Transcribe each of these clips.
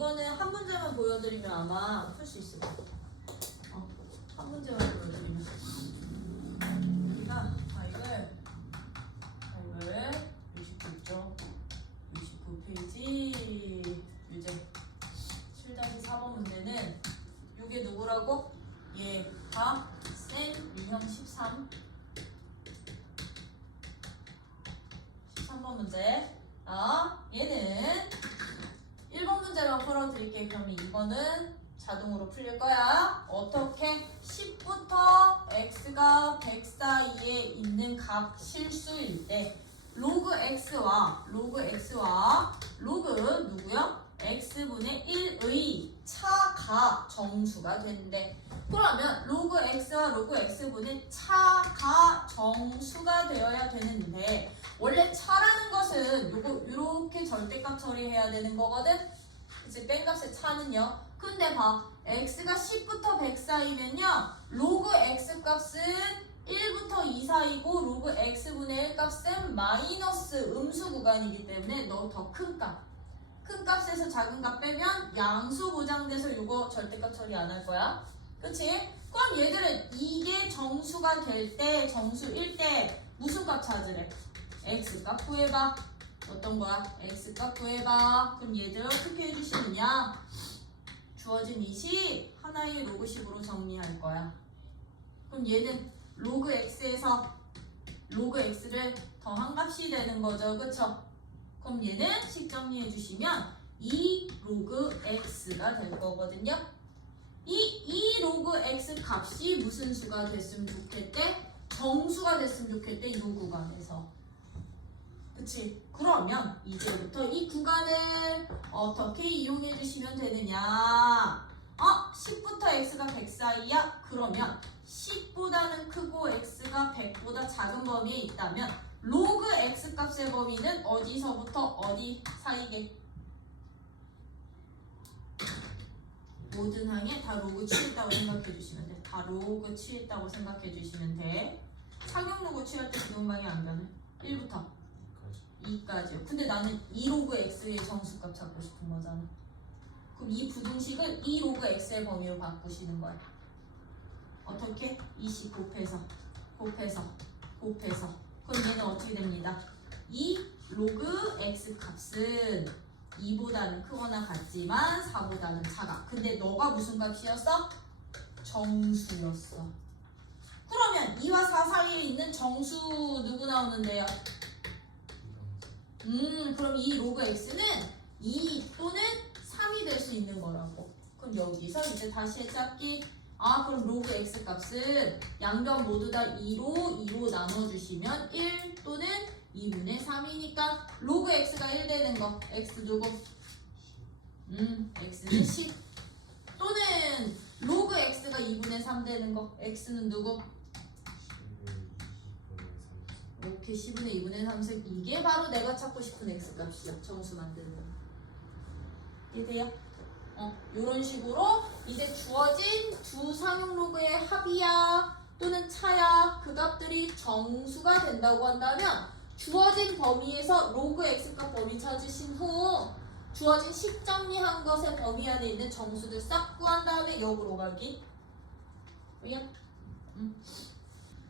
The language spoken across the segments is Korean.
이거는 한 문제만 보여드리면 아마 풀 수 있을 거예요. 한 문제만 보여드리면. 우리가 이걸 69쪽 69페이지 유제 7-4번 문제는 이게 누구라고? 얘가 센 유형 13번 문제. 얘는 1번 문제로 풀어드릴게요. 그러면 이거는 자동으로 풀릴 거야. 어떻게? 10부터 x가 100 사이에 있는 값 실수일 때 로그 x와 로그 누구요? x분의 1의 차가 정수가 된대. 그러면 로그 x와 로그 x분의 차가 정수가 되어야 되는데 원래 차라는 것은 요렇게 절대값 처리해야 되는 거거든. 이제 뺀값의 차는요. 근데 봐. x가 10부터 100 사이면요. 로그 x 값은 1부터 2 사이고 로그 x분의 1 값은 마이너스 음수 구간이기 때문에 너 더 큰 값. 큰 값에서 작은 값 빼면 양수 보장돼서 요거 절대값 처리 안 할 거야. 그치? 그럼 얘들은 이게 정수가 될 때, 정수일 때 무슨 값 찾으래? x값 구해봐. 어떤 거야? x값 구해봐. 그럼 얘들 어떻게 해주시느냐? 주어진 이 식 하나의 로그식으로 정리할 거야. 그럼 얘는 로그 x에서 로그 x를 더한 값이 되는 거죠. 그쵸? 그럼 얘는 식 정리해 주시면 2 로그 x가 될 거거든요. 이 로그 x 값이 무슨 수가 됐으면 좋겠대? 정수가 됐으면 좋겠대. 이 구간에서. 그치? 그러면 이제부터 이 구간을 어떻게 이용해 주시면 되느냐? 10부터 x가 100 사이야? 그러면 10보다는 크고 x가 100보다 작은 범위에 있다면 로그 x 값의 범위는 어디서부터 어디 사이게? 모든 항에 다 로그 취했다고 생각해 주시면 돼. 다 로그 취했다고 생각해 주시면 돼. 상용 로그 취할 때 기본방이 안 변해. 1부터 2까지요. 근데 나는 2로그 x의 정수값 찾고 싶은 거잖아. 그럼 이 부등식을 2로그 x의 범위로 바꾸시는 거야. 어떻게? 20 곱해서 그럼 얘는 어떻게 됩니다? 2로그 x 값은 2보다는 크거나 같지만 4보다는 작아. 근데 너가 무슨 값이었어? 정수였어. 그러면 2와 4 사이에 있는 정수 누구 나오는데요? 그럼 이 로그 x는 2 또는 3이 될 수 있는 거라고. 그럼 여기서 이제 다시 해잡기. 그럼 로그 x 값은 양변 모두 다 2로 나눠주시면 1 또는 2분의 3이니까 로그 x가 1 되는 거. x 누구? x는 10. 또는 로그 x가 2분의 3 되는 거. x는 누구? 이렇게 10분의 2분의 3승. 이게 바로 내가 찾고 싶은 x값이죠. 정수 만드는 거. 이해돼요? 요런 식으로 이제 주어진 두 상용 로그의 합이야 또는 차야 그 값들이 정수가 된다고 한다면 주어진 범위에서 로그 x값 범위 찾으신 후 주어진 식 정리한 것의 범위 안에 있는 정수들 싹 구한 다음에 역으로 가기.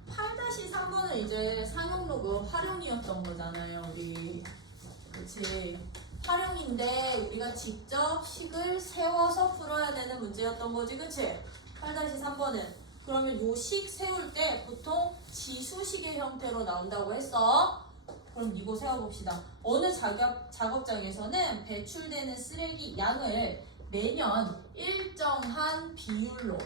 8-3번은 이제 상용 로그 활용이었던 거잖아요. 우리 그치? 활용인데 우리가 직접 식을 세워서 풀어야 되는 문제였던 거지. 그치? 8-3번은 그러면 요 식 세울 때 보통 지수식의 형태로 나온다고 했어. 그럼 이거 세워봅시다. 어느 작업장에서는 배출되는 쓰레기 양을 매년 일정한 비율로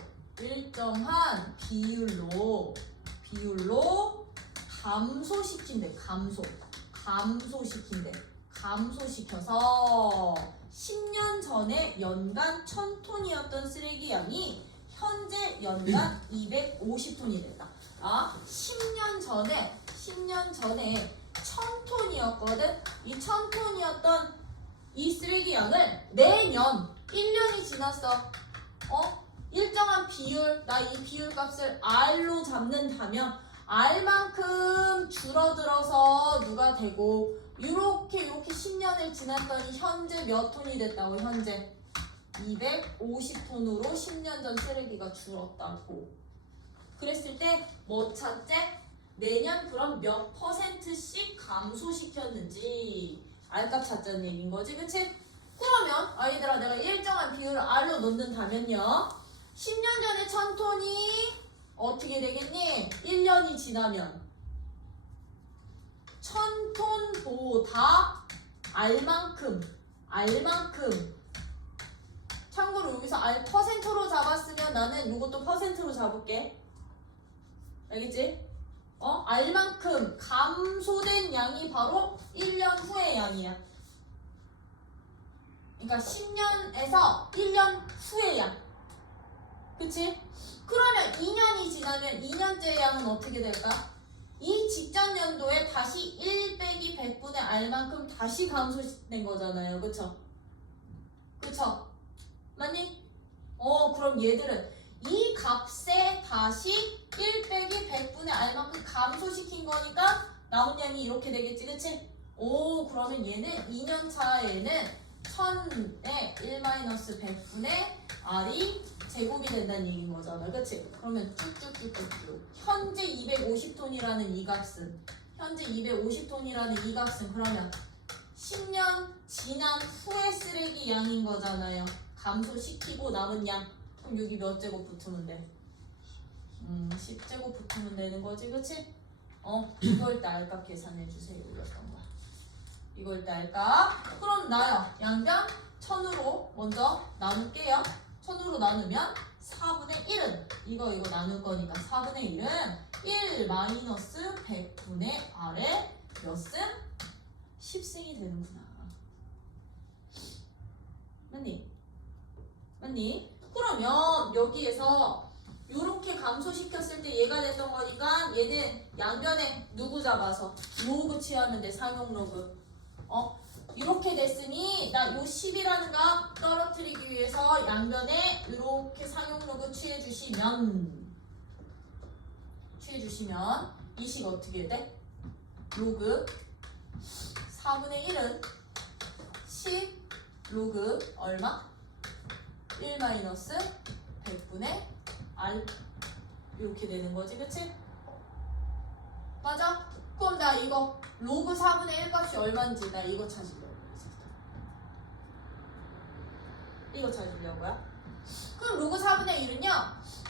감소시켜서 10년 전에 연간 1000톤이었던 쓰레기 양이 현재 연간 250톤이 됐다. 10년 전에 1000톤이었거든. 이 1000톤이었던 이 쓰레기 양을 매년 1년이 지났어. 일정한 비율, 나 이 비율 값을 R로 잡는다면 R만큼 줄어들어서 누가 되고 이렇게 10년을 지났더니 현재 몇 톤이 됐다고. 현재 250톤으로 10년 전 쓰레기가 줄었다고. 그랬을 때 뭐 찾지? 매년 그럼 몇 %씩 감소시켰는지 R값 찾자는 얘기인 거지, 그치? 그러면 아이들아, 내가 일정한 비율을 R로 놓는다면요, 10년 전에 1000톤이 어떻게 되겠니? 1년이 지나면 1000톤보다 R만큼 참고로 여기서 R %로 잡았으면 나는 이것도 %로 잡을게. 알겠지? R만큼 감소된 양이 바로 1년 후의 양이야. 그러니까 10년에서 1년 후의 양. 그치? 그러면 2년이 지나면 2년째 양은 어떻게 될까? 이 직전 연도에 다시 1 빼기 100분의 R만큼 다시 감소된 거잖아요. 그쵸? 그쵸? 맞니? 그럼 얘들은 이 값에 다시 1 빼기 100분의 R만큼 감소시킨 거니까 남은 양이 이렇게 되겠지, 그치? 그러면 얘는 2년 차에는 1000에 1-100분의 R이 제곱이 된다는 얘기인 거잖아, 그치? 그러면 쭉쭉쭉쭉쭉 현재 250톤이라는 이 값은 그러면 10년 지난 후의 쓰레기 양인 거잖아요. 감소시키고 남은 양. 그럼 여기 몇 제곱 붙으면 돼? 10제곱 붙으면 되는 거지, 그치? 이걸 때 R값 계산해 주세요. 이랬던 거야. 이걸 때 R값. 그럼 나요. 양변 1000으로 먼저 나눌게요. 1000으로 나누면 4분의 1은 이거 나눌 거니까 4분의 1은 1 마이너스 100분의 R에 몇 승? 10승이 되는구나. 맞니? 그러면 여기에서 이렇게 감소시켰을 때 얘가 됐던 거니까 얘는 양변에 누구 잡아서 로그 취하면 돼. 상용 로그. 이렇게 됐으니 나 요 10이라는 값 떨어뜨리기 위해서 양변에 이렇게 상용 로그 취해주시면 이 식 어떻게 돼? 로그 4분의 1은 10 로그 얼마? 1 마이너스 100분의 R 이렇게 되는 거지, 그치? 맞아? 그럼 나 이거 로그 4분의 1 값이 얼마인지 나 이거 찾으려고. 이거 찾으려고요? 그럼 로그 4분의 1은요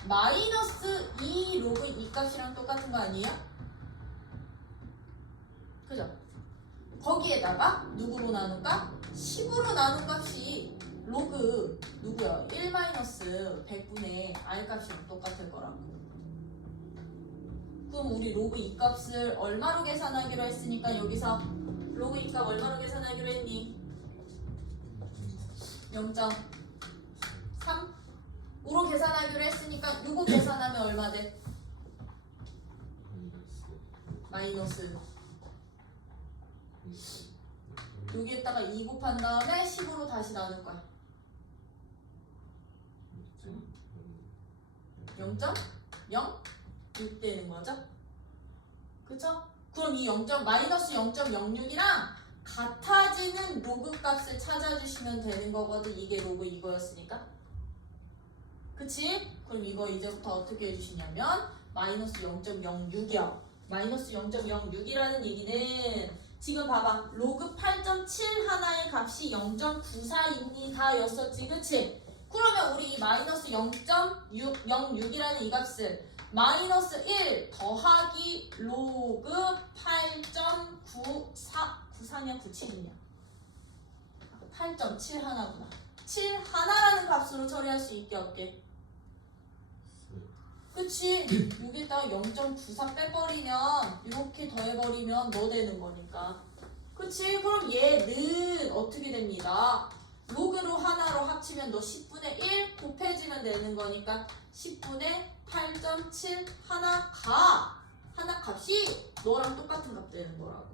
마이너스 2 로그 2 값이랑 똑같은 거 아니에요? 그죠? 거기에다가 누구로 나눌까? 10으로 나눈 값이 로그 누구야? 1 마이너스 100분의 R 값이랑 똑같을 거라고. 그럼 우리 로그 2 값을 얼마로 계산하기로 했으니까 여기서 로그 2 값 얼마로 계산하기로 했니? 0.3으로 계산하기로 했으니까 이거 계산하면 얼마 돼? 마이너스 여기에다가 2 곱한 다음에 10으로 다시 나눌 거야. 0.06 되는 거죠? 그쵸? 그럼 이 마이너스 0.06이랑 같아지는 로그 값을 찾아주시면 되는 거거든. 이게 로그 이거였으니까. 그치? 그럼 이거 이제부터 어떻게 해주시냐면 마이너스 0.06이야. 마이너스 0.06이라는 얘기는 지금 봐봐. 로그 8.7 하나의 값이 0.94입니다 였었지, 그치? 그러면 우리 이 마이너스 0.06이라는 이 값을 마이너스 1 더하기 로그 8.94냐 97이냐 8.7 하나구나. 7 하나라는 값으로 처리할 수 있게 없게. 그치? 여기다가 0.94 빼버리면 이렇게 더해버리면 뭐 되는 거니까. 그치? 그럼 얘는 어떻게 됩니다. 로그로 하나로 합치면 너 10분의 1 곱해지면 되는 거니까 10분의 8.7 하나 값이 너랑 똑같은 값 되는 거라고.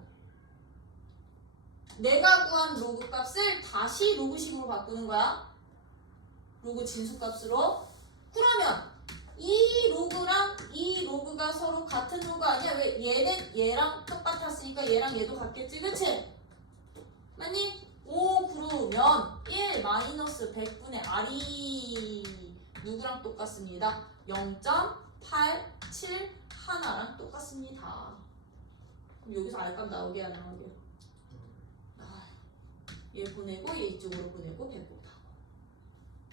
내가 구한 로그 값을 다시 로그식으로 바꾸는 거야. 로그 진수값으로. 그러면 이 로그랑 이 로그가 서로 같은 로그 아니야? 왜? 얘는 얘랑 똑같았으니까 얘랑 얘도 같겠지, 그치? 맞니? 5 그러면 1 마이너스 100분의 R이 누구랑 똑같습니다. 0.87 하나랑 똑같습니다. 그럼 여기서 R값 나오게 안 나오게? 얘 보내고 얘 이쪽으로 보내고 100 곱하고.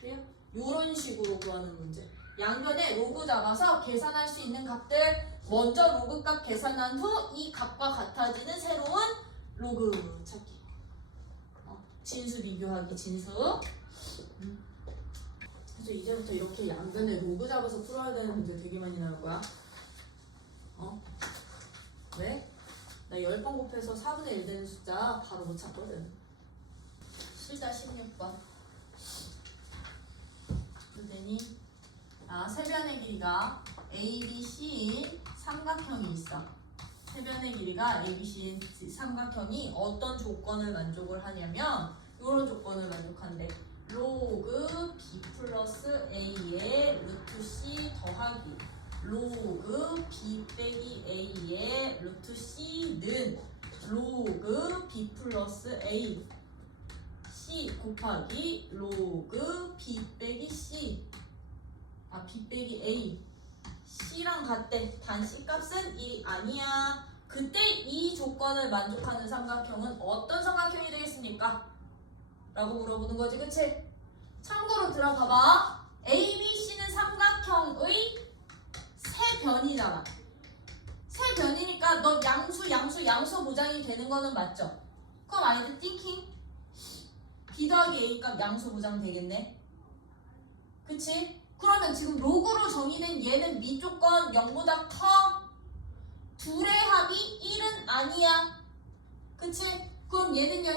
돼요? 이런 식으로 구하는 문제. 양변에 로그 잡아서 계산할 수 있는 값들 먼저 로그 값 계산한 후 이 값과 같아지는 새로운 로그 찾기. 진수 비교하기 진수. 그래서 이제부터 이렇게 양변에 로그 잡아서 풀어야 되는 문제 되게 많이 나올 거야. 왜? 나 10번 곱해서 4분의 1 되는 숫자 바로 못 찾거든. 실다 16번. 그랬더니 세변의 길이가 ABC인 삼각형이 있어. 세변의 길이가 ABC인 삼각형이 어떤 조건을 만족을 하냐면 이런 조건을 만족한대. 로그 B 플러스 A의 루트 C 더하기 로그 B 빼기 A의 루트 C는 로그 B 플러스 A C 곱하기 로그 B 빼기 C B 빼기 A C랑 같대. 단 C 값은 1이 아니야. 그때 이 조건을 만족하는 삼각형은 어떤 삼각형이 되겠습니까? 라고 물어보는 거지, 그치? 참고로 들어봐봐. ABC는 삼각형의 세 변이잖아. 세 변이니까 너 양수 보장이 되는 거는 맞죠? 그럼 아이들 띵킹 B 더하기 A 값 양수 보장 되겠네. 그치? 그러면 지금 로그로 정의된 얘는 미조건 0보다 커? 둘의 합이 1은 아니야. 그치? 그럼 얘는요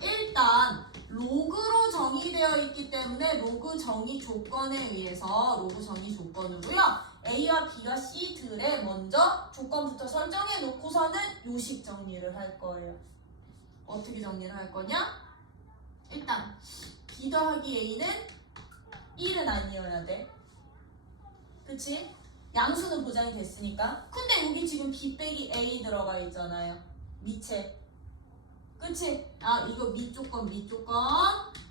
일단 로그로 정의되어 있기 때문에 로그 정의 조건에 의해서 로그 정의 조건으로요 A와 B와 C들에 먼저 조건부터 설정해 놓고서는 요식 정리를 할 거예요. 어떻게 정리를 할 거냐? 일단 B 더하기 A는 1은 아니어야 돼. 그치? 양수는 보장이 됐으니까. 근데 여기 지금 B 빼기 A 들어가 있잖아요. 미체. 그치? 이거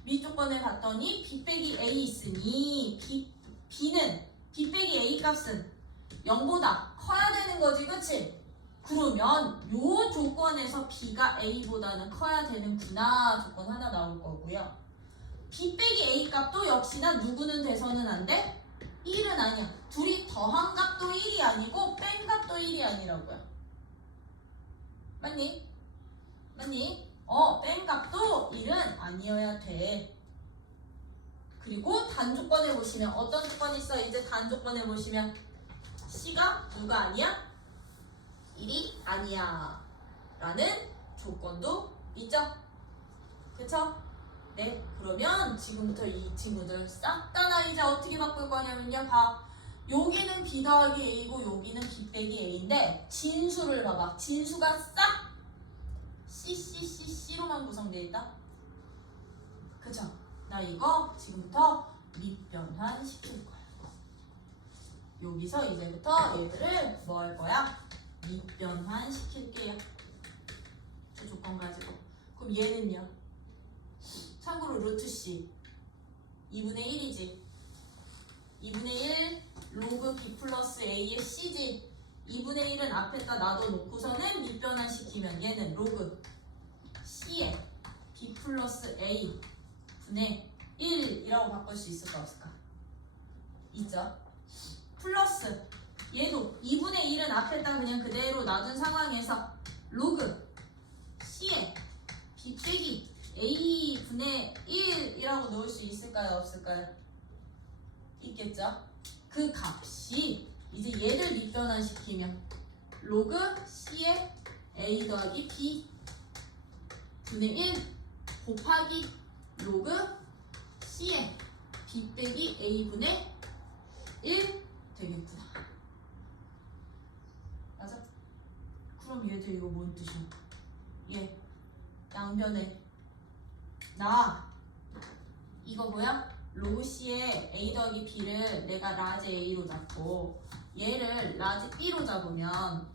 밑조건에 봤더니 B 빼기 A 있으니 B는 B 빼기 A 값은 0보다 커야 되는 거지. 그치? 그러면 요 조건에서 B가 A보다는 커야 되는구나 조건 하나 나올 거고요. B 빼기 A 값도 역시나 누구는 돼서는 안 돼? 1은 아니야. 둘이 더한 값도 1이 아니고 뺀 값도 1이 아니라고요. 맞니? 뺀 값도 1은 아니어야 돼. 그리고 단조건에 보시면 어떤 조건이 있어? 이제 단조건에 보시면 C가 누가 아니야? 1이 아니야 라는 조건도 있죠? 그쵸? 네, 그러면 지금부터 이 친구들 싹 다 나 이제 어떻게 바꿀 거냐면요. 여기는 B 더하기 A고 여기는 B 빼기 A인데 진수를 봐봐. 진수가 싹 C로만 구성되어 있다. 그쵸? 나 이거 지금부터 밑변환 시킬 거야. 여기서 이제부터 얘들을 뭐 할 거야? 밑변환 시킬게요. 저 조건 가지고. 그럼 얘는요? 참고로 루트 C 2분의 1이지. 2분의 1 로그 B 플러스 A의 C지. 2분의 1은 앞에다 놔둬놓고서는 밑변환 시키면 얘는 로그 C에 B 플러스 A 분의 1이라고 바꿀 수 있을까 없을까? 있죠. 플러스 얘도 2분의 1은 앞에다 그냥 그대로 놔둔 상황에서 로그 C에 B 빼기 A 분의 1이라고 넣을 수 있을까요? 없을까요? 있겠죠? 그 값이 이제 얘를 밑변환 시키면 로그 C에 A 더하기 B 분의 1 곱하기 로그 C에 B 빼기 A 분의 1 되겠구나. 맞아? 그럼 얘들 이거 뭔 뜻이야? 얘 양변에 이거 뭐야? 로그 C에 A 더하기 B를 내가 라지 A로 잡고 얘를 라지 B로 잡으면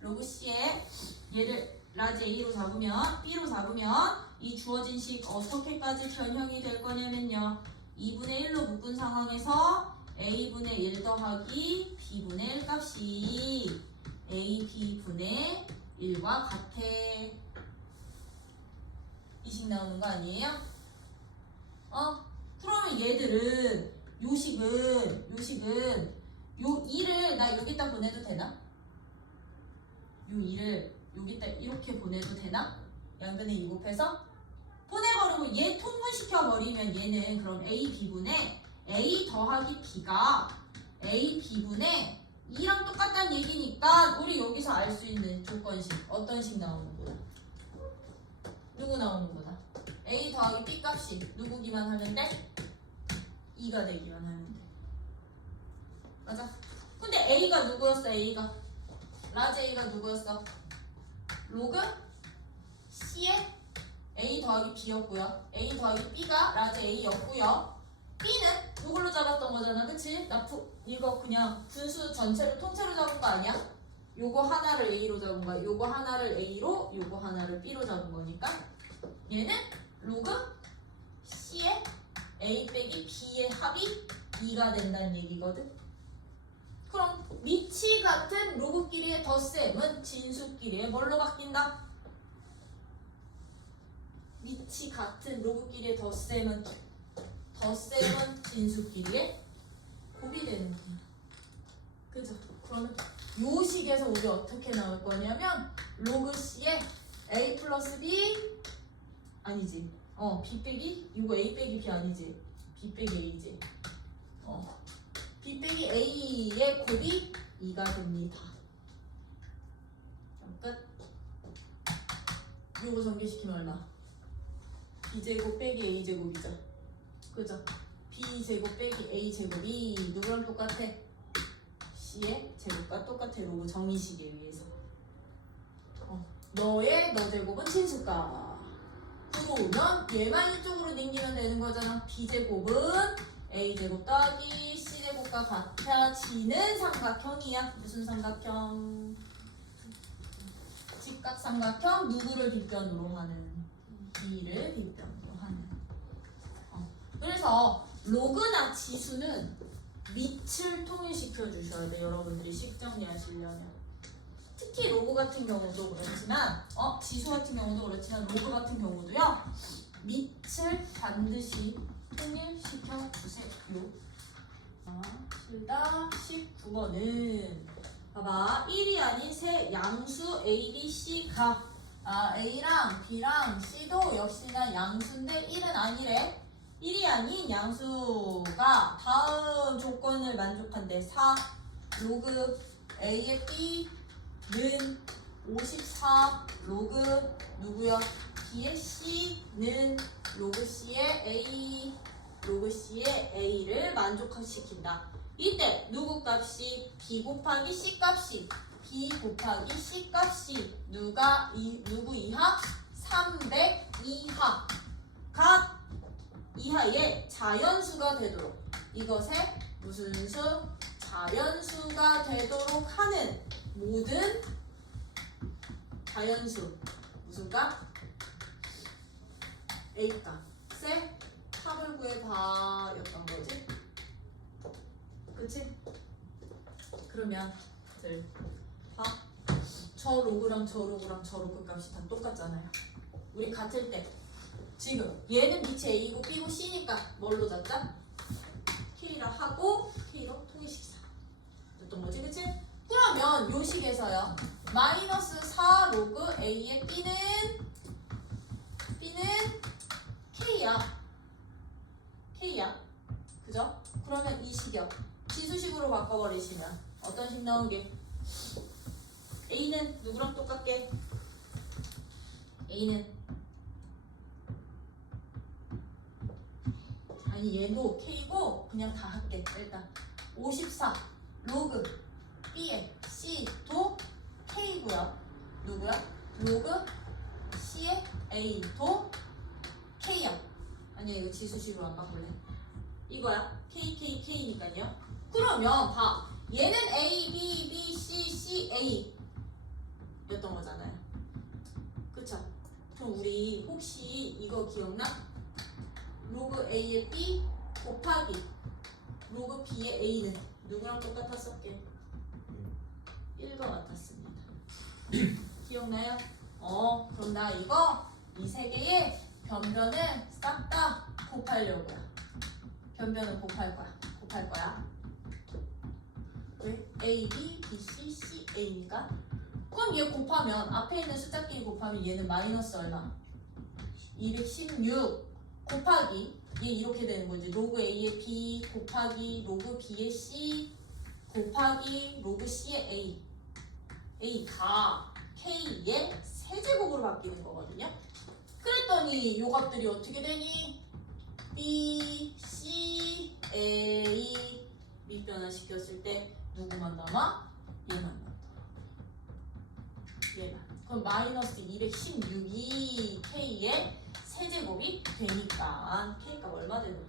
로그 C에 얘를 라지 A로 잡으면 B로 잡으면 이 주어진 식 어떻게까지 변형이 될 거냐면요. 2분의 1로 묶은 상황에서 a분의 1 더하기 b분의 1 값이 ab분의 1과 같아. 이 식 나오는 거 아니에요? 그러면 얘들은 요식은 요 2를 나 여기다 보내도 되나? 요 2를 여기다 이렇게 보내도 되나? 양변에 2 곱해서 보내버리고 얘 통분시켜버리면 얘는 그럼 a b분의 a 더하기 b가 a b분의 2랑 똑같다는 얘기니까 우리 여기서 알 수 있는 조건식 어떤 식 나오는구나. 누구 나오는구나. a 더하기 b 값이 누구기만 하면 돼? 2가 되기만 하면 돼. 맞아. 근데 a가 누구였어? a가 라지 a가 누구였어? 로그 c의 a 더하기 b였고요. a 더하기 b가 라지 a였고요. b는 누굴로 잡았던 거잖아, 그치? 이거 그냥 분수 전체를 통째로 잡은 거 아니야? 요거 하나를 a로 잡은 거야. 요거 하나를 a로, 요거 하나를 b로 잡은 거니까 얘는 로그 c의 a 빼기 b의 합이 2가 된다는 얘기거든. 그럼 미치 같은 로그끼리의 덧셈은 진수끼리의 뭘로 바뀐다? 미치 같은 로그끼리의 덧셈은 진수끼리의 곱이 되는 거야. 그죠? 그러면 요 식에서 우리 어떻게 나올 거냐면 로그 c의 a 플러스 b 아니지. b 빼기 이거 a 빼기 b 아니지. b 빼기 a지. b 빼기 a의 곱이 2가 됩니다. 끝. 요거 전개시키면 얼마? b제곱 빼기 a제곱이죠. 그죠? b제곱 빼기 a제곱이 누구랑 똑같아? c의 제곱과 똑같아. 로그 정의식에 의해서. 너 제곱은 진수가. 그러면 얘만 이쪽으로 넘기면 되는 거잖아. b제곱은 a제곱 더하기 c제곱과 같아지는 삼각형이야. 무슨 삼각형? 직각삼각형. 누구를 빗변으로 하는? b를 빗변으로 하는. 그래서 로그나 지수는 밑을 통일시켜 주셔야 돼. 여러분들이 식 정리하시려면. 특히 로그 같은 경우도 그렇지만 지수 같은 경우도 그렇지만 로그 같은 경우도요. 밑을 반드시 통일시켜 주세요. 실다 19번은 봐봐. 1이 아닌 세 양수 A, B, C가 A랑 B랑 C도 역시나 양수인데 1은 아니래. 1이 아닌 양수가 다음 조건을 만족한대. 4 로그 A의 B는 54 로그 누구야? B의 C는 로그 C의 A를 만족시킨다. 이때 누구 값이 B 곱하기 C 값이 B 곱하기 C 값이 누구 이하? 300 이하가 이하의 자연수가 되도록 이것의 무슨 수? 자연수가 되도록 하는 모든 자연수 무슨 값? A 값의 합을 구해봐 였던 거지. 그치? 그러면 봐. 저 로그랑 저 로그랑 저 로그 값이 다 똑같잖아요. 우리 같을 때 지금 얘는 밑이 A고 B고 C니까 뭘로 잡자? K라 하고 K로 통일시키자. 됐던 거지, 그치? 그러면 요 식에서요. 마이너스 4 로그 A의 B는 K야. 그죠? 그러면 이 식이요. 지수식으로 바꿔버리시면 어떤 식 나오게? A는 누구랑 똑같게? A는 아니 얘도 K고 그냥 다 할게. 일단 54 로그 B의 C도 K고요. 누구야? 로그 C의 A도 K야. 아니야 이거 지수식으로 안 바꿀래. 이거야. K니까요. 그러면 봐. 얘는 A, B, B, C, C, A 였던 거잖아요. 그쵸? 그럼 우리 혹시 이거 기억나? 로그 A의 B 곱하기 로그 B의 A는 누구랑 똑같았었게? 1과 같았습니다. 기억나요? 그럼 나 이거 이 세 개의 변변을 싹 다 곱하려고요. 변변을 곱할 거야. 왜? A, B, B, C, C, A니까. 그럼 얘 곱하면 앞에 있는 숫자끼리 곱하면 얘는 마이너스 얼마? 216 곱하기 얘 이렇게 되는 거지. 로그 A의 B 곱하기 로그 B의 C 곱하기 로그 C의 A. A가 K의 세제곱으로 바뀌는 거거든요. 그랬더니 요 값들이 어떻게 되니? B, C, A 밑변화 시켰을 때 누구만 남아? 얘만 남아. 얘만. 그럼 마이너스 216이 K의 세제곱이 되니까 K값 얼마 되는 거야?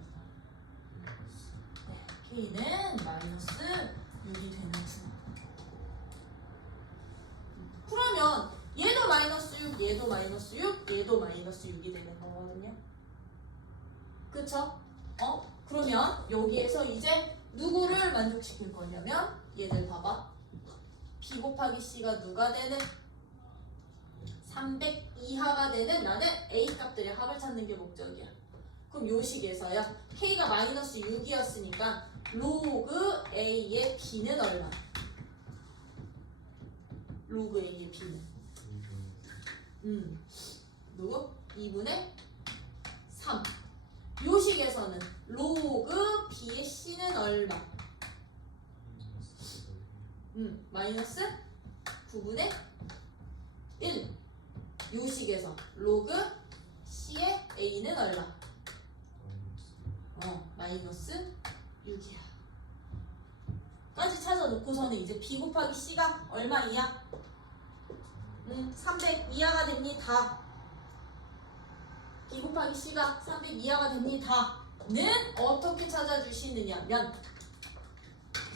네, K는 마이너스 6이 되는 중. 그러면 얘도 마이너스 6, 얘도 마이너스 6, 얘도 마이너스 6이 되는 거거든요. 그쵸? 그러면 여기에서 이제 누구를 만족시킬 거냐면 얘들 봐봐. B 곱하기 C가 누가 되는? 300 이하가 되는 나는 A 값들의 합을 찾는 게 목적이야. 그럼 요 식에서요. K가 마이너스 6이었으니까 로그 A의 B는 얼마? 로그 A의 B는 누구? 2분의 3. 요 식에서는 로그 B의 C는 얼마? 마이너스 9분의 1. 요 식에서 로그 C의 A는 얼마? 마이너스 6이야. 까지 찾아놓고서는 이제 B 곱하기 C가 얼마 이하? 300 이하가 됩니다. B 곱하기 C가 300 이하가 됩니다. 는 어떻게 찾아주시느냐면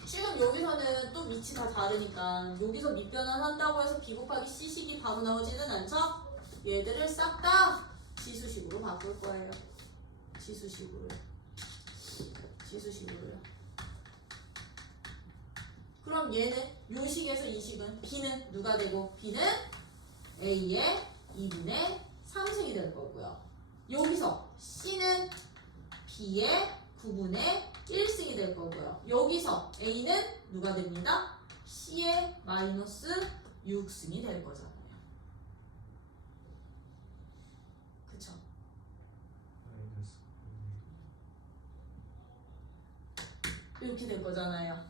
지금 여기서는 또 밑이 다 다르니까 여기서 밑변환 한다고 해서 B 곱하기 C식이 바로 나오지는 않죠? 얘들을 싹 다 지수식으로 바꿀 거예요. 지수식으로요. 그럼 얘는 요 식에서 이 식은 B는 누가 되고? B는 A의 2분의 3승이 될 거고요. 여기서 C는 B의 9분의 1승이 될 거고요. 여기서 A는 누가 됩니다? C의 마이너스 6승이 될 거잖아요. 그쵸? 이렇게 될 거잖아요.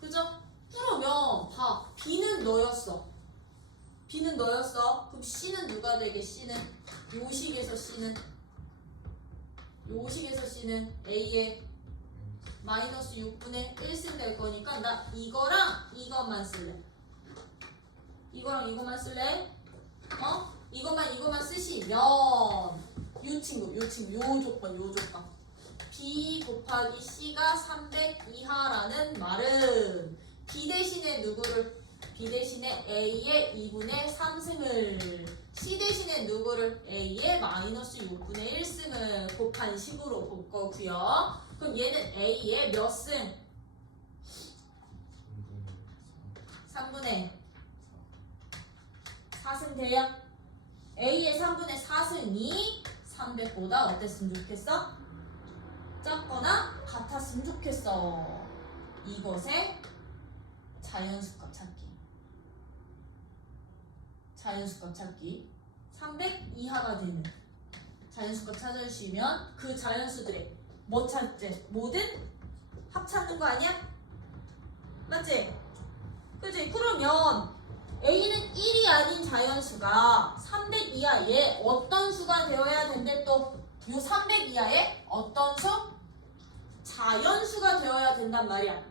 그죠? 그러면 봐. B는 너였어. 그럼 C는 누가 되게? C는 요식에서 C는 A의 마이너스 6분의 1승 될 거니까 나 이거랑 이것만 쓸래. 이거만 쓰시면 요 조건 B 곱하기 C가 300 이하라는 말은 B 대신에 누구를? B 대신에 A의 2분의 3승을 C 대신에 누구를? A의 마이너스 6분의 1승을 곱한 식으로 볼 거고요. 그럼 얘는 A의 몇 승? 3분의 4승 돼요? A의 3분의 4승이 300보다 어땠으면 좋겠어? 작거나 같았으면 좋겠어. 이것의 자연수값 찾기 300 이하가 되는 자연수값 찾아주시면 그 자연수들의 뭐 찾지? 모든 합 찾는 거 아니야? 맞지? 그치? 그러면 A는 1이 아닌 자연수가 300 이하의 어떤 수가 되어야 된대? 또 요 300 이하의 어떤 수? 자연수가 되어야 된단 말이야.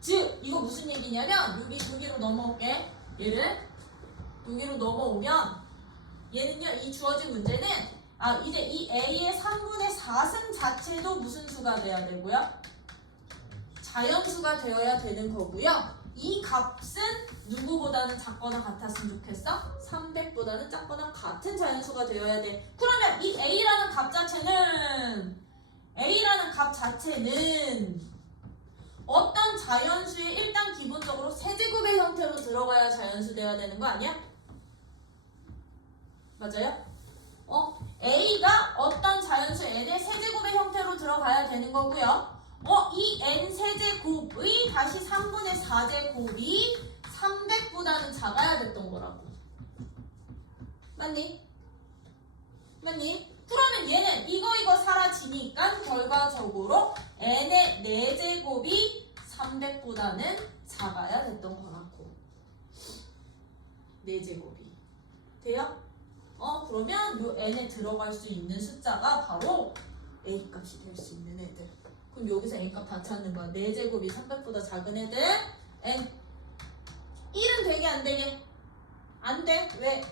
즉 이거 무슨 얘기냐면 여기로 넘어올게. 얘를 여기로 넘어오면 얘는요, 이 주어진 문제는 이제 이 A의 3분의 4승 자체도 무슨 수가 돼야 되고요? 자연수가 되어야 되는 거고요. 이 값은 누구보다는 작거나 같았으면 좋겠어? 300보다는 작거나 같은 자연수가 되어야 돼. 그러면 이 A라는 값 자체는 어떤 자연수에 일단 기본적으로 세제곱의 형태로 들어가야 자연수 되어야 되는 거 아니야? 맞아요? A가 어떤 자연수 n의 세제곱의 형태로 들어가야 되는 거고요. 이 n 세제곱의 다시 3분의 4제곱이 300보다는 작아야 됐던 거라고. 맞니? 그러면 얘는 이거 사라지니까 결과적으로 n의 4제곱이 300보다는 작아야 됐던 거라고. 4제곱이. 돼요? 그러면 요 n에 들어갈 수 있는 숫자가 바로 a 값이 될 수 있는 애들. 그럼 여기서 n 값 다 찾는 거야. 4제곱이 300보다 작은 애들 n 1은 되게 안 되게? 안 돼. 왜?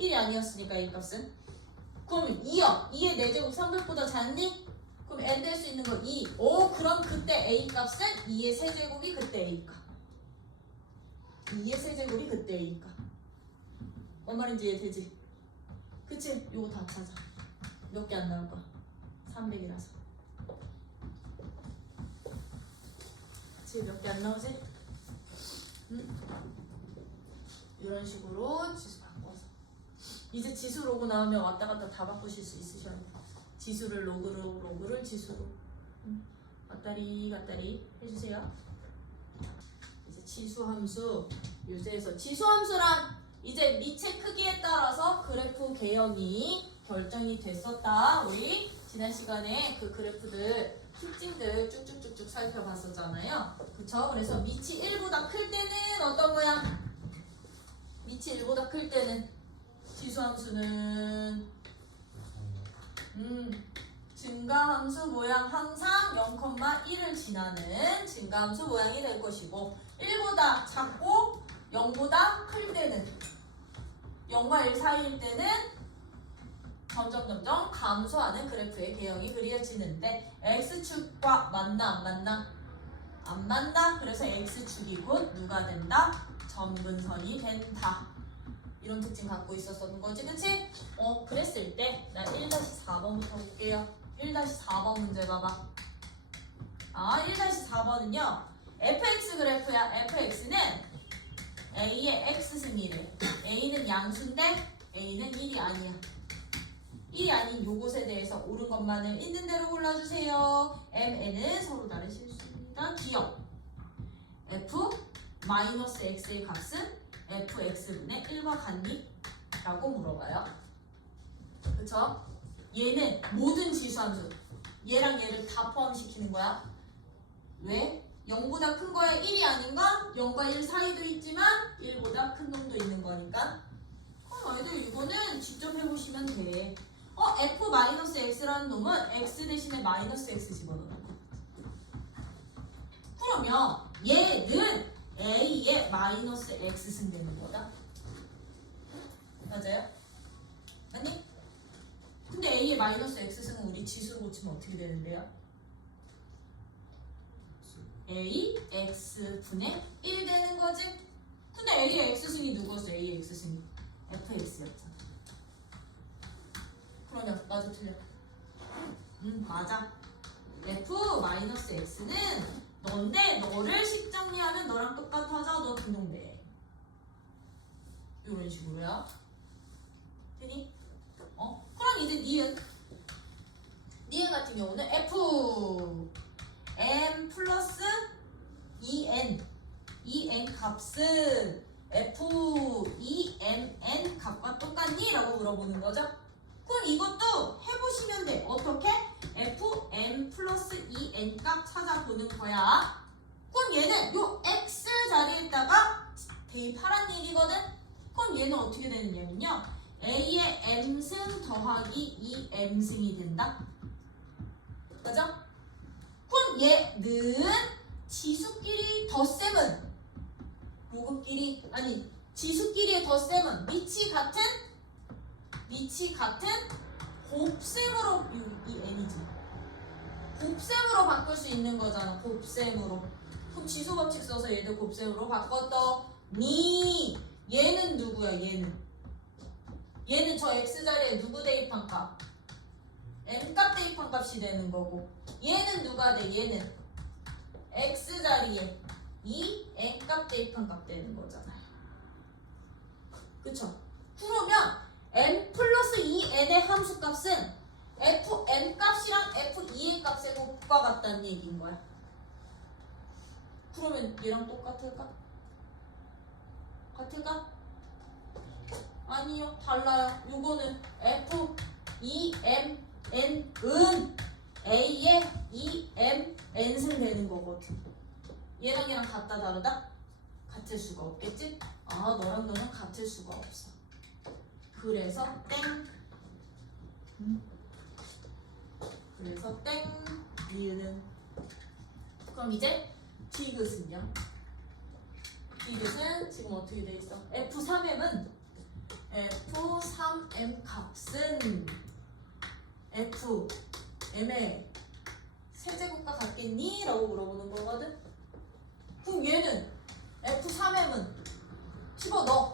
1이 아니었으니까 a 값은. 그럼 2요. 2의 4제곱 300보다 작니? 그럼 n 될 수 있는 거 2. 그럼 그때 a 값은 2의 세제곱이 그때 a 값. 2의 세제곱이 그때 a 값. 뭔 말인지 이해되지? 그치? 요거 다 찾아. 몇 개 안 나올 거야? 300이라서. 그치? 몇 개 안 나오지? 이런 식으로 지수 바꿔서. 이제 지수 로그 나오면 왔다 갔다 다 바꾸실 수 있으셔야 돼요. 지수를 로그로, 로그를 지수로. 왔다리 갔다리 해주세요. 이제 지수 함수 유제해서 지수 함수란 이제 밑의 크기에 따라서 그래프 개형이 결정이 됐었다. 우리 지난 시간에 그 그래프들 특징들 쭉쭉쭉쭉 살펴봤었잖아요. 그쵸? 그래서 밑이 1보다 클 때는 어떤 모양? 밑이 1보다 클 때는 지수함수는 증가함수 모양 항상 0,1을 지나는 증가함수 모양이 될 것이고 1보다 작고 0보다 클 때는 0과 1 사이일 때는 점점 감소하는 그래프의 개형이 그려지는데 x축과 맞나 안 맞나? 안 맞나? 그래서 x축이 곧 누가 된다? 점근선이 된다. 이런 특징 갖고 있었던 거지, 그치? 그랬을 때 나 1-4번부터 볼게요. 1-4번 문제 봐봐. 1-4번은요 fx 그래프야. fx는 a의 x승이래. a는 양수인데 a는 1이 아니야. 1이 아닌 요것에 대해서 옳은 것만을 있는 대로 골라주세요. mn은 서로 다른 실수입니다. 기억 f-x의 값은 fx분의 1과 같니? 라고 물어봐요. 그쵸? 얘는 모든 지수함수 얘랑 얘를 다 포함시키는 거야. 왜? 0보다 큰 거에 1이 아닌가? 0과 1 사이도 있지만 1보다 큰 놈도 있는 거니까. 아이들 이거는 직접 해보시면 돼. f-x라는 놈은 x 대신에 마이너스 x 집어넣는 거. 그러면 얘는 a의 마이너스 x승 되는 거다. 맞아요? 맞니? 근데 a의 마이너스 x승은 우리 지수로 고치면 어떻게 되는데요? a x분의 1 되는 거지? 근데 a의 x승이 누구였어? a의 x승이 fx였잖아. 그러냐? 맞아 틀려? 맞아. f-x는 넌데 너를 식정리하면 너랑 똑같아져. 너 등록돼. 이런 식으로요. 되니? 그럼 이제 니은 같은 경우는 f m 플러스 2n 값은 f 2mn 값과 똑같니? 라고 물어보는 거죠. 그럼 이것도 해보시면 돼. 어떻게? fm 플러스 2n 값 찾아보는 거야. 그럼 얘는 요 x 자리에다가 대입하란 얘기거든. 그럼 얘는 어떻게 되느냐면요, a의 m승 더하기 2m승이 된다. 맞아? 그럼 얘는 지수끼리 덧셈은 로그끼리 아니 지수끼리의 덧셈은 밑이 같은 곱셈으로 이 n이지. 곱셈으로 바꿀 수 있는 거잖아. 곱셈으로. 그럼 지수 법칙 써서 얘들 곱셈으로 바꿨더니 얘는 누구야? 얘는 저 x자리에 누구 대입한 값? m값 대입한 값이 되는 거고 얘는 누가 돼? 얘는 x자리에 이 n값 대입한 값 되는 거잖아요. 그쵸? 그러면 n 플러스 2n의 함수값은 fn 값이랑 f2의 값의 곱과 같다는 얘기인 거야. 그러면 얘랑 똑같을까? 같을까? 아니요, 달라요. 요거는 f2mn은 a의 2mn승 되는 거거든. 얘랑 같다 다르다? 같을 수가 없겠지? 아, 너랑 너는 같을 수가 없어. 그래서 땡. 그래서 땡. 니은은. 그럼 이제 디귿은요? 디귿은 지금 어떻게 돼 있어? F3M은 F3M 값은 FM의 세제곱과 같겠니? 라고 물어보는 거거든. 그럼 얘는 F3M은 집어넣어.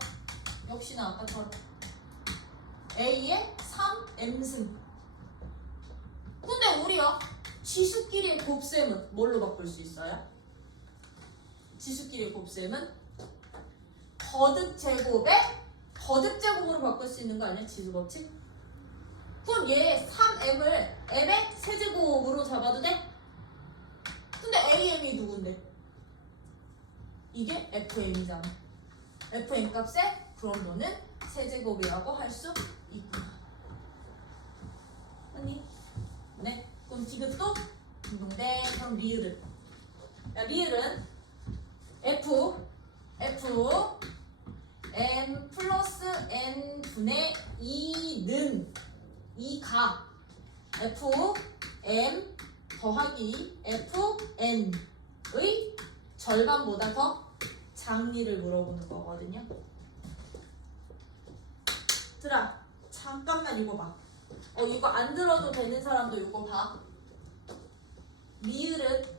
역시나 아까처럼 A의 3M승. 근데 우리가 지수끼리의 곱셈은 뭘로 바꿀 수 있어요? 지수끼리의 곱셈은 거듭제곱으로 바꿀 수 있는 거 아니야? 지수법칙? 그럼 얘 3m을 m의 세제곱으로 잡아도 돼? 근데 am이 누군데? 이게 fm이잖아. fm 값에 그럼 너는 세제곱이라고 할 수 있구나. 아니? 네. 그럼 디귿도 네. 그럼 리을은? 야, 리을은 m 플러스 n 분의 2는 2가 fm 더하기 fn의 절반보다 더 작니를 물어보는 거거든요. 들아, 잠깐만 이거 봐. 이거 안 들어도 되는 사람도 이거 봐. 리을은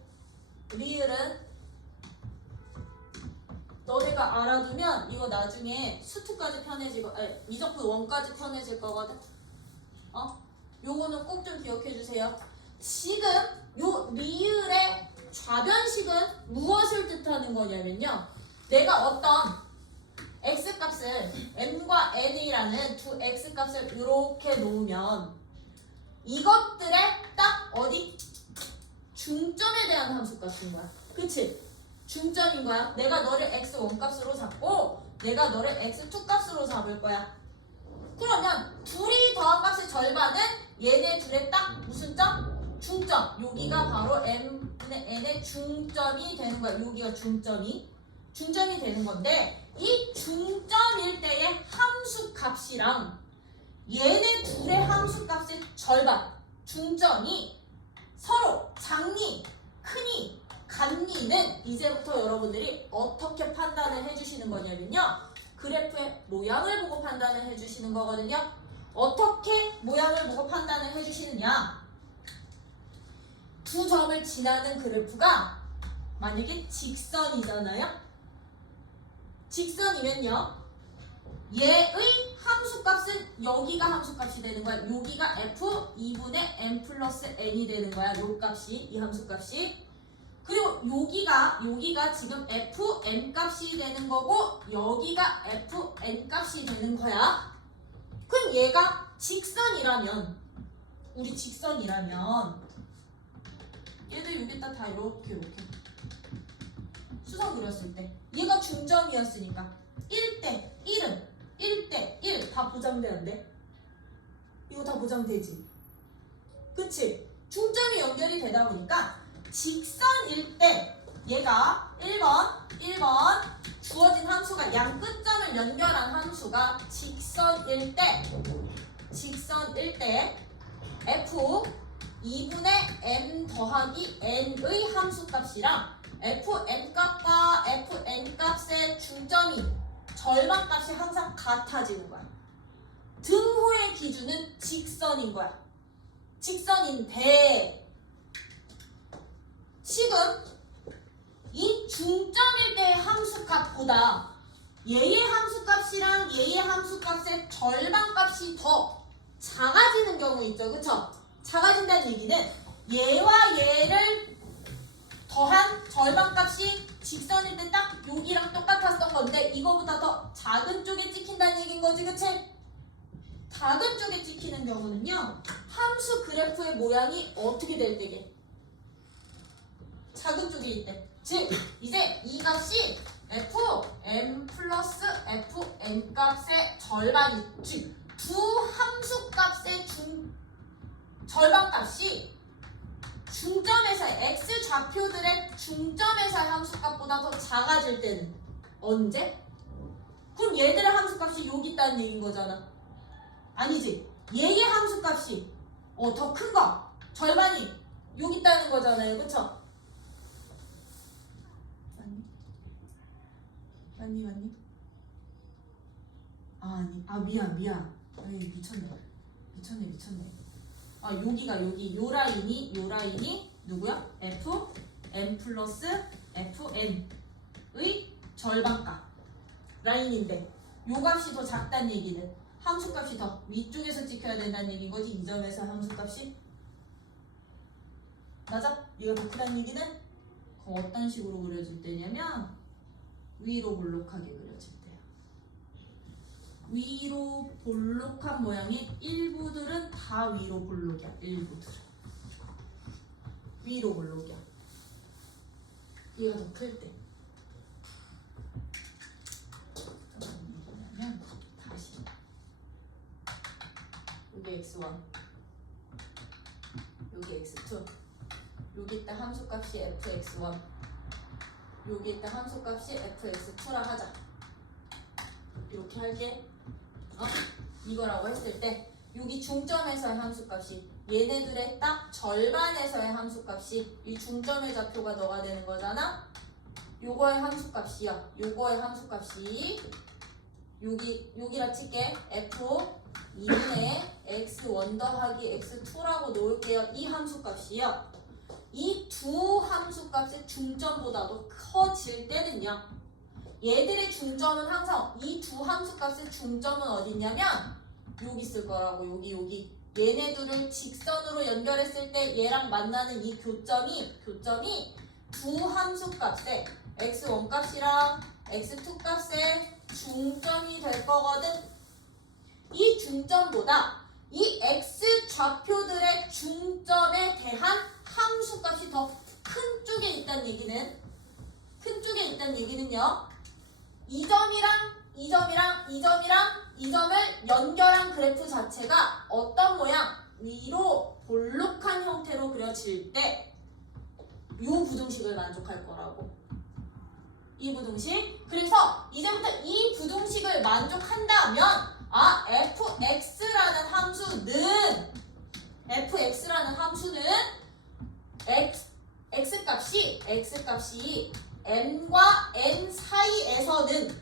너네가 알아두면 이거 나중에 수투까지 편해지고 미적분 1까지 편해질 거거든. 요거는 꼭 좀 기억해 주세요. 지금 요 리을의 좌변식은 무엇을 뜻하는 거냐면요, 내가 어떤 x값을 m과 n이라는 두 x값을 이렇게 놓으면 이것들의 딱 어디? 중점에 대한 함수값인 거야. 그치? 중점인 거야. 내가 너를 x1 값으로 잡고 내가 너를 x2 값으로 잡을 거야. 그러면 둘이 더한 값의 절반은 얘네 둘의 딱 무슨 점? 중점. 여기가 바로 m분의 n의 중점이 되는 거야. 여기가 중점이 되는 건데, 이 중점일 때의 함수값이랑 얘네 둘의 함수값의 절반, 중점이 서로 작니, 크니, 같니는 이제부터 여러분들이 어떻게 판단을 해주시는 거냐면요, 그래프의 모양을 보고 판단을 해주시는 거거든요. 어떻게 모양을 보고 판단을 해주시느냐, 두 점을 지나는 그래프가 만약에 직선이잖아요. 직선이면요, 얘의 함수값은 여기가 함수값이 되는 거야. 여기가 f 2분의 n 플러스 n이 되는 거야. 요 값이, 이 함수값이. 그리고 여기가 지금 fn 값이 되는 거고 여기가 fn 값이 되는 거야. 그럼 얘가 직선이라면, 우리 직선이라면 얘들 여기다 다 이렇게 수선 그렸을 때 얘가 중점이었으니까 1대 1 다 보장되는데? 이거 다 보장되지? 그치? 중점이 연결이 되다 보니까 직선일 때 얘가 1번 주어진 함수가 양 끝점을 연결한 함수가 직선일 때 f 2분의 n 더하기 n의 함수값이랑 fn 값과 fn 값의 중점이 절반 값이 항상 같아지는 거야. 등호의 기준은 직선인 거야. 직선인데 지금 이 중점일 때의 함수값보다 얘의 함수값이랑 얘의 함수값의 절반값이 더 작아지는 경우 있죠. 그쵸? 작아진다는 얘기는 얘와 얘를 더한 절반값이 직선일 때 딱 여기랑 똑같았던 건데 이거보다 더 작은 쪽에 찍힌다는 얘기인 거지. 그치? 작은 쪽에 찍히는 경우는요. 함수 그래프의 모양이 어떻게 될 때게? 작은 쪽에 있대. 즉 이제 이 값이 fm 플러스 fn 값의 절반이 즉 두 함수 값의 절반값이 중점에서의 x 좌표들의 중점에서의 함수값보다 더 작아질 때는 언제? 그럼 얘들의 함수값이 여기 있다는 얘기인 거잖아. 아니지. 얘의 함수값이 더 큰 거 절반이 여기 있다는 거잖아요. 그쵸? 맞니? 미안. 아니, 미쳤네. 여기 요 라인이 누구야? f n 플러스 fn의 절반값 라인인데 요 값이 더 작다는 얘기는 함수값이 더 위쪽에서 찍혀야 된다는 얘기인 거지. 이 점에서 함수값이 맞아? 얘가 더 크다는 얘기는 어떤 식으로 그려줄 때냐면 위로 볼록하게 그려질 때요. 위로 볼록한 모양의 일부들은 다 위로 볼록이야. 일부들은 위로 볼록이야. 얘가 더 클 때. 뭐냐면 다시 여기 x1 여기 x2 여기 있다 함수값이 fx1 여기 있다 함수값이 fx2라 하자. 이렇게 할게. 이거라고 했을 때 여기 중점에서의 함수값이 얘네들의 딱 절반에서의 함수값이 이 중점의 좌표가 너가 되는 거잖아. 요거의 함수값이야. 요거의 함수값이 여기라 칠게. f2분의 x1 더하기 x2라고 놓을게요. 이 함수값이요. 이 두 함수값의 중점보다도 커질 때는요. 얘들의 중점은 항상 이 두 함수값의 중점은 어디냐면 여기 있을 거라고. 여기 얘네들을 직선으로 연결했을 때 얘랑 만나는 이 교점이 두 함수값의 x1 값이랑 x2 값의 중점이 될 거거든. 이 중점보다 이 x 좌표들의 중점에 대한 함수값이 더 큰 쪽에 있다는 얘기는요. 이 점을 연결한 그래프 자체가 어떤 모양? 위로 볼록한 형태로 그려질 때 이 부등식을 만족할 거라고. 이 부등식. 그래서 이제부터 이 부등식을 만족한다면 fx라는 함수는 x값이 n과 n 사이에서는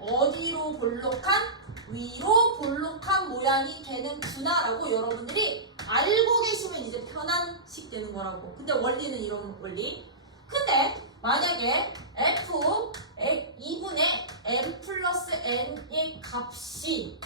어디로 볼록한? 위로 볼록한 모양이 되는구나라고 여러분들이 알고 계시면 이제 편한식 되는 거라고. 근데 원리는 이런 원리. 근데 만약에 f2분의 n 플러스 n의 값이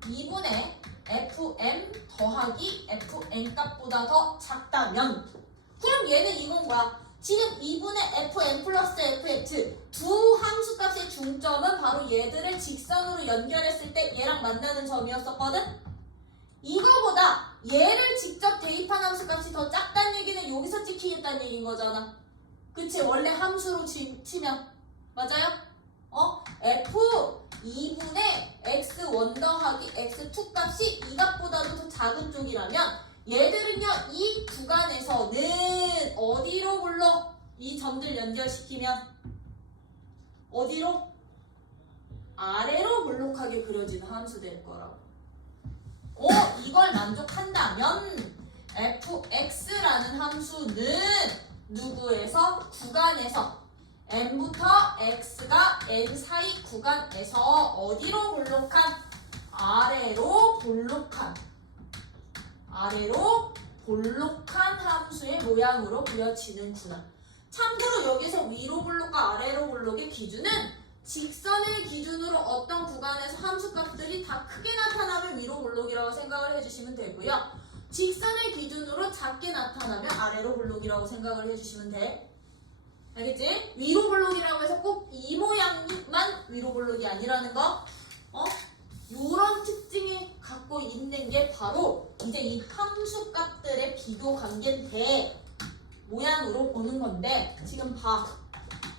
2분의 fm 더하기 fn 값보다 더 작다면 그럼 얘는 이건 뭐야? 지금 2분의 fn 플러스 fx 두 함수값의 중점은 바로 얘들을 직선으로 연결했을 때 얘랑 만나는 점이었었거든? 이거보다 얘를 직접 대입한 함수값이 더 작다는 얘기는 여기서 찍히겠다는 얘기인 거잖아. 그치? 원래 함수로 치면 맞아요? f2분의 x1 더하기 x2 값이 이 값보다도 더 작은 쪽이라면 얘들은요 이 구간에서는 어디로 불러? 이 점들 연결시키면 어디로? 아래로 볼록하게 그려지는 함수 될 거라고. 이걸 만족한다면 fx라는 함수는 누구에서? 구간에서 n부터 x가 n 사이 구간에서 어디로 볼록한? 아래로 볼록한 함수의 함수의 모양으로 그려지는구나. 참고로 여기서 위로 블록과 아래로 블록의 기준은 직선을 기준으로 어떤 구간에서 함수값들이 다 크게 나타나면 위로 블록이라고 생각을 해주시면 되고요. 직선을 기준으로 작게 나타나면 아래로 블록이라고 생각을 해주시면 돼. 알겠지? 위로 블록이라고 해서 꼭 이 모양만 위로 블록이 아니라는 거. 요런 특징이 갖고 있는 게 바로 이제 이 함수값들의 비교 관계인데 모양으로 보는 건데, 지금 봐.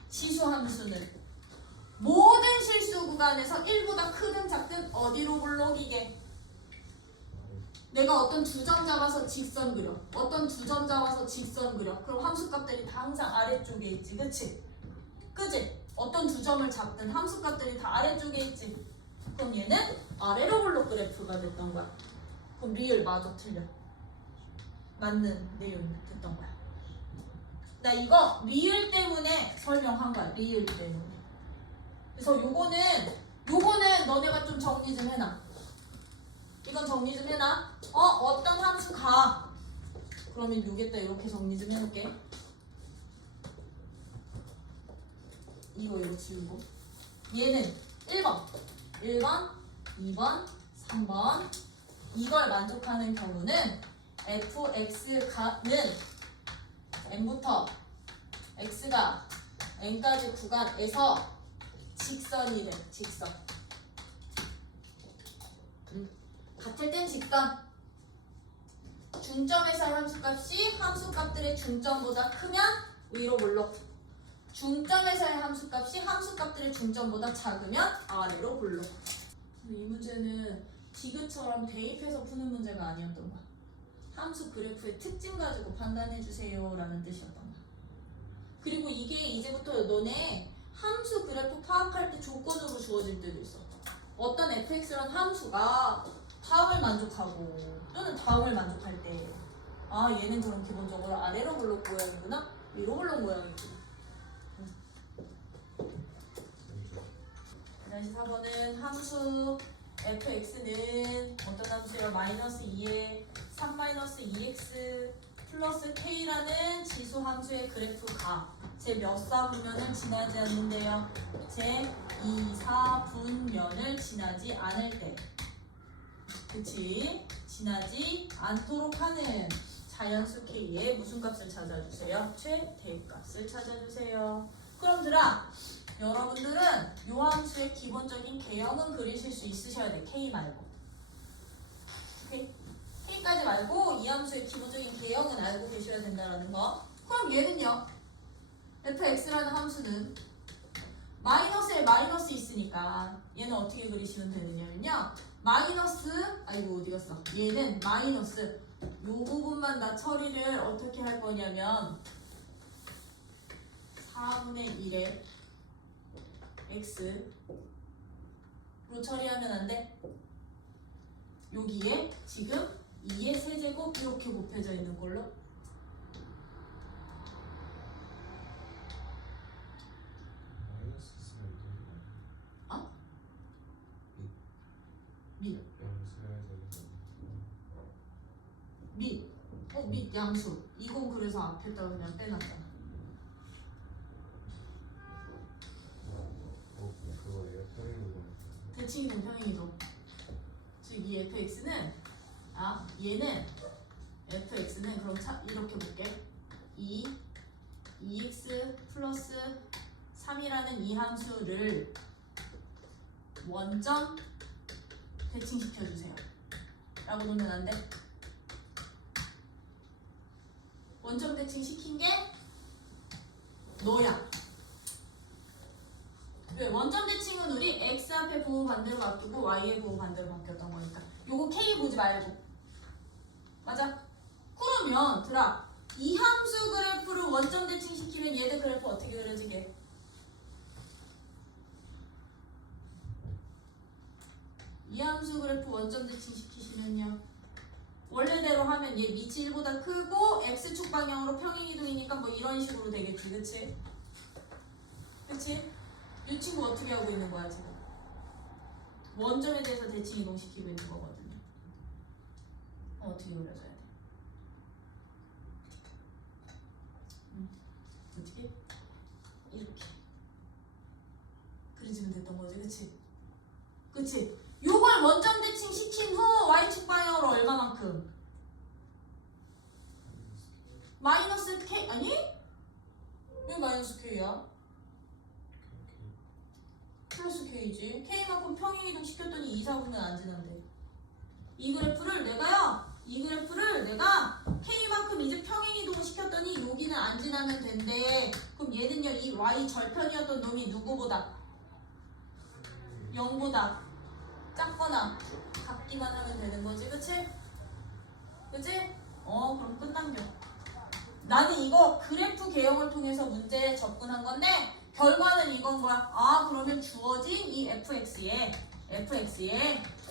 지수 함수는 모든 실수 구간에서 1보다 크든 작든 어디로 블록이게? 내가 어떤 두 점 잡아서 직선 그려, 어떤 두 점 잡아서 직선 그려. 그럼 함수값들이 다 항상 아래쪽에 있지, 그치? 그치? 어떤 두 점을 잡든 함수값들이 다 아래쪽에 있지. 그럼 얘는 아래로 블록 그래프가 됐던 거야. 그럼 리을 마저 틀려. 맞는 내용이 됐던 거야. 나 이거 리을 때문에 설명한 거야. 리을 때문에. 그래서 요거는 너네가 좀 정리 좀 해놔. 이건 정리 좀 해놔. 어떤 함수가, 그러면 요겠다. 이렇게 정리 좀 해놓을게. 이거 지우고. 얘는 1번, 2번, 3번. 이걸 만족하는 경우는 fx가는 n부터 x가 n까지 구간에서 직선이 돼. 직선. 같을 땐 직선. 중점에서의 함수값이 함수값들의 중점보다 크면 위로 블록. 중점에서의 함수값이 함수값들의 중점보다 작으면 아래로 블록. 이 문제는 디귿처럼 대입해서 푸는 문제가 아니었던 거야. 함수 그래프의 특징 가지고 판단해주세요 라는 뜻이었던 거야. 그리고 이게 이제부터 너네 함수 그래프 파악할 때 조건으로 주어질 때도 있어. 어떤 fx라는 함수가 다음을 만족하고 또는 다음을 만족할 때, 얘는 그럼 기본적으로 아래로 블록 모양이구나, 위로 블록 모양이구나. 다시 4번은 함수 fx는 어떤 함수예요? 마이너스 2에 3-2x 플러스 k라는 지수 함수의 그래프가 제 몇 사분면을 지나지 않는데요. 제 2사분면을 지나지 않을 때, 그치? 지나지 않도록 하는 자연수 k의 무슨 값을 찾아주세요? 최대값을 찾아주세요. 그럼 들아, 여러분들은 요 함수의 기본적인 개형은 그리실 수 있으셔야 돼. k 말고. 오케이? k까지 말고 이 함수의 기본적인 개형은 알고 계셔야 된다는 거. 그럼 얘는요, fx라는 함수는 마이너스에 마이너스 있으니까 얘는 어떻게 그리시면 되느냐면요, 마이너스, 이거 어디 갔어? 얘는 마이너스 요 부분만 나 처리를 어떻게 할 거냐면 4분의 1에 x로 처리하면 안 돼? 여기에 지금 2의 세제곱 이렇게 곱해져 있는 걸로. 밑 양수. 이건 그래서 앞에다가 그냥 빼놨잖아. 그거예요? 평행이동. 대칭이동 평행이동. 즉 이 fx는 얘는 fx는 그럼 이렇게 볼게. 2x 플러스 3이라는 이 함수를 원점 대칭시켜주세요 라고 놓으면 안 돼? 원점 대칭 시킨 게 너야. 왜? 원점 대칭은 우리 x 앞에 부호 반대로 바뀌고 y의 부호 반대로 바뀌었던 거니까. 요거 k 보지 말고. 맞아? 그러면 들아, 이 함수 그래프를 원점 대칭 시키면 얘들 그래프 어떻게 그려지게? 이 함수 그래프 원점 대칭 시키시면요, 원래대로 하면 얘 밑이 1보다 크고 x축 방향으로 평행이동이니까 뭐 이런 식으로 되겠지, 그치? 그치? 이 친구 어떻게 하고 있는 거야 지금? 원점에 대해서 대칭 이동시키고 있는 거거든요. 어떻게 그려줘야 돼? 어떻게? 이렇게 그려주면 됐던 거지, 그치? 그치? 요걸 원점 대칭 시킨 후 y축 방향으로 얼마만큼? 마이너스 k 아니? 왜 마이너스 k야? 플러스 k지. k만큼 평행이동 시켰더니 2, 4분면 안 지난대. 이 그래프를 내가 k만큼 이제 평행이동을 시켰더니 여기는 안 지나면 된대. 그럼 얘는요, 이 y 절편이었던 놈이 누구보다? 0보다 작거나 같기만 하면 되는 거지, 그치? 그치? 그럼 끝난겨. 나는 이거 그래프 개형을 통해서 문제에 접근한 건데 결과는 이건 거야. 그러면 주어진 이 fx에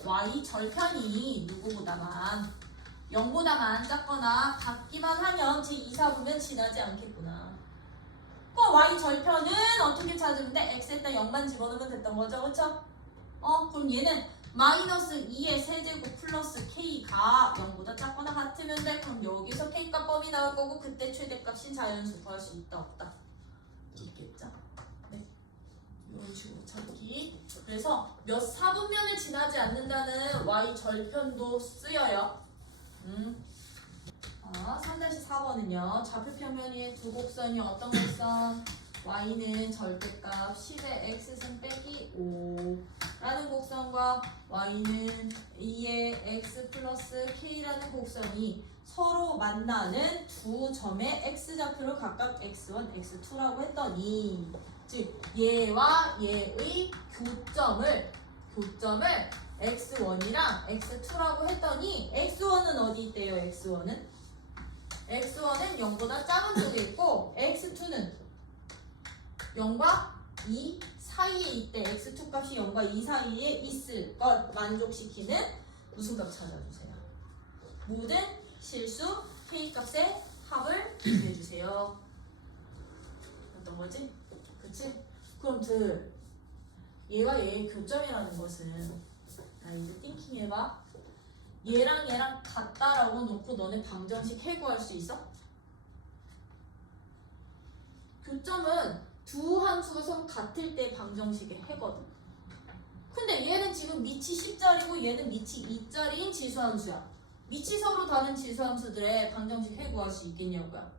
y 절편이 누구보다만 0보다만 작거나 같기만 하면 제 2, 4분면 지나지 않겠구나. 그럼 y 절편은 어떻게 찾으면 돼? x에다 0만 집어넣으면 됐던 거죠, 그쵸? 그럼 얘는 마이너스 2의 세제곱 플러스 k가 0보다 작거나 같으면 돼. 그럼 여기서 k값 범위 나올 거고 그때 최대값인 자연수 구할 수 있다 없다? 있겠죠? 네, 이런 식으로 찾기. 그래서 몇 4분면을 지나지 않는다는 y 절편도 쓰여요. 3-4번은요. 좌표평면 위에 두 곡선이 어떤 곡선? y는 절대값 10의 x승 빼기 5라는 곡선과 y는 2의 x 플러스 k라는 곡선이 서로 만나는 두 점의 x좌표를 각각 x1, x2라고 했더니 즉 얘와 얘의 교점을 x1이랑 x2라고 했더니 x1은 어디 있대요? x1은 0보다 작은 쪽에 있고 x2는 0과 2 사이에 있대. x2 값이 0과 2 사이에 있을 것 만족시키는 무슨 값 찾아주세요. 모든 실수 k값의 합을 구해주세요. 어떤 거지? 그치? 그럼 얘와 얘의 교점이라는 것은 이제 띵킹 해봐. 얘랑 같다라고 놓고 너네 방정식 해구할 수 있어? 교점은 두 함수가 서로 같을 때 방정식에 해거든. 근데 얘는 지금 밑이 10짜리고 얘는 밑이 2짜리인 지수함수야. 밑이 서로 다른 지수함수들의 방정식 해구할 수 있겠냐고요?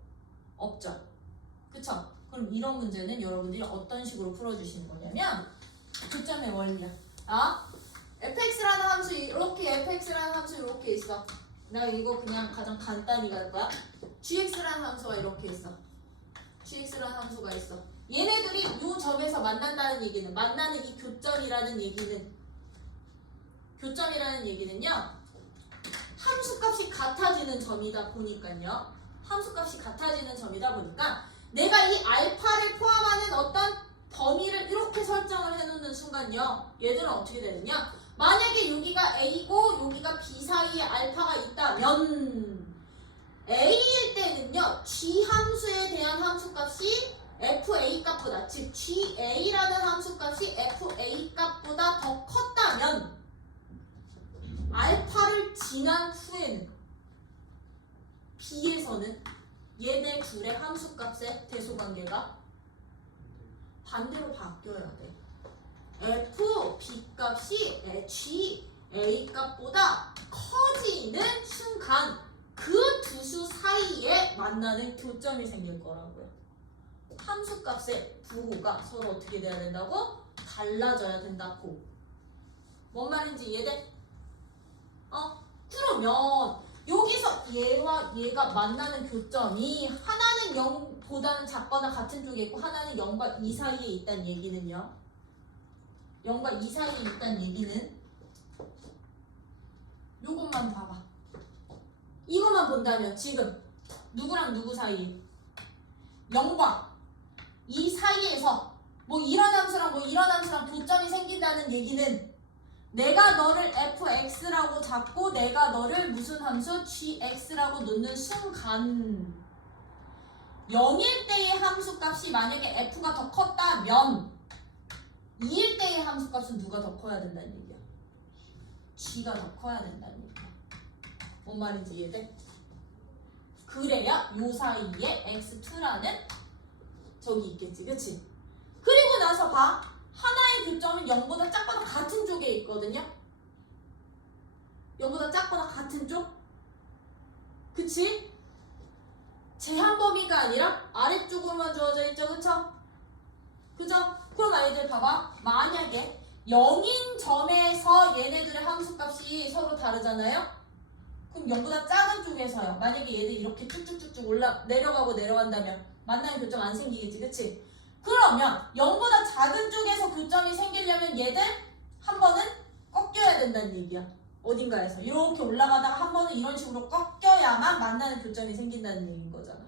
없죠. 그쵸? 그럼 이런 문제는 여러분들이 어떤 식으로 풀어주시는 거냐면 교점의 원리야. fx라는 함수 fx라는 함수 이렇게 있어. 나 이거 그냥 가장 간단히 갈 거야. gx라는 함수가 이렇게 있어. gx라는 함수가 있어. 얘네들이 이 점에서 만난다는 얘기는 만나는 이 교점이라는 얘기는요 함수값이 같아지는 점이다 보니까요. 내가 이 알파를 포함하는 어떤 범위를 이렇게 설정을 해놓는 순간요 얘들은 어떻게 되느냐, 만약에 여기가 A고 여기가 B 사이에 알파가 있다면 A일 때는요 G 함수에 대한 함수값이 FA 값보다, 즉 GA라는 함수값이 FA 값보다 더 컸다면 알파를 지난 후에는 B에서는 얘네 둘의 함수값의 대소관계가 반대로 바뀌어야 돼. FB 값이 GA 값보다 커지는 순간 그 두 수 사이에 만나는 교점이 생길 거라고요. 함수값의 부호가 서로 어떻게 돼야 된다고? 달라져야 된다고. 뭔 말인지 이해돼? 그러면 여기서 얘와 얘가 만나는 교점이 하나는 0보다는 작거나 같은 쪽에 있고 하나는 0과 2 사이에 있다는 얘기는요. 0과 2 사이에 있다는 얘기는 요것만 봐봐. 이것만 본다면 지금 누구랑 누구 사이? 0과 이 사이에서 뭐 이런 함수랑 뭐 이런 함수랑 교점이 생긴다는 얘기는 내가 너를 fx라고 잡고 내가 너를 무슨 함수? gx라고 놓는 순간 0일 때의 함수값이 만약에 f가 더 컸다면 2일 때의 함수값은 누가 더 커야 된다는 얘기야? g가 더 커야 된다는 얘기야. 뭔 말인지 이해돼? 그래야 요 사이에 x2라는 저기 있겠지, 그치? 그리고 나서 봐. 하나의 교점은 0보다 작거나 같은 쪽에 있거든요. 0보다 작거나 같은 쪽? 그치? 제한 범위가 아니라 아래쪽으로만 주어져 있죠, 그쵸? 그죠? 그럼 아이들 봐봐. 만약에 0인 점에서 얘네들의 함수값이 서로 다르잖아요? 그럼 0보다 작은 쪽에서요. 만약에 얘들 이렇게 쭉쭉쭉쭉 내려가고 내려간다면 만나는 교점 안 생기겠지, 그치? 그러면 0보다 작은 쪽에서 교점이 생기려면 얘들 한 번은 꺾여야 된다는 얘기야. 어딘가에서 이렇게 올라가다가 한 번은 이런 식으로 꺾여야만 만나는 교점이 생긴다는 얘기인 거잖아.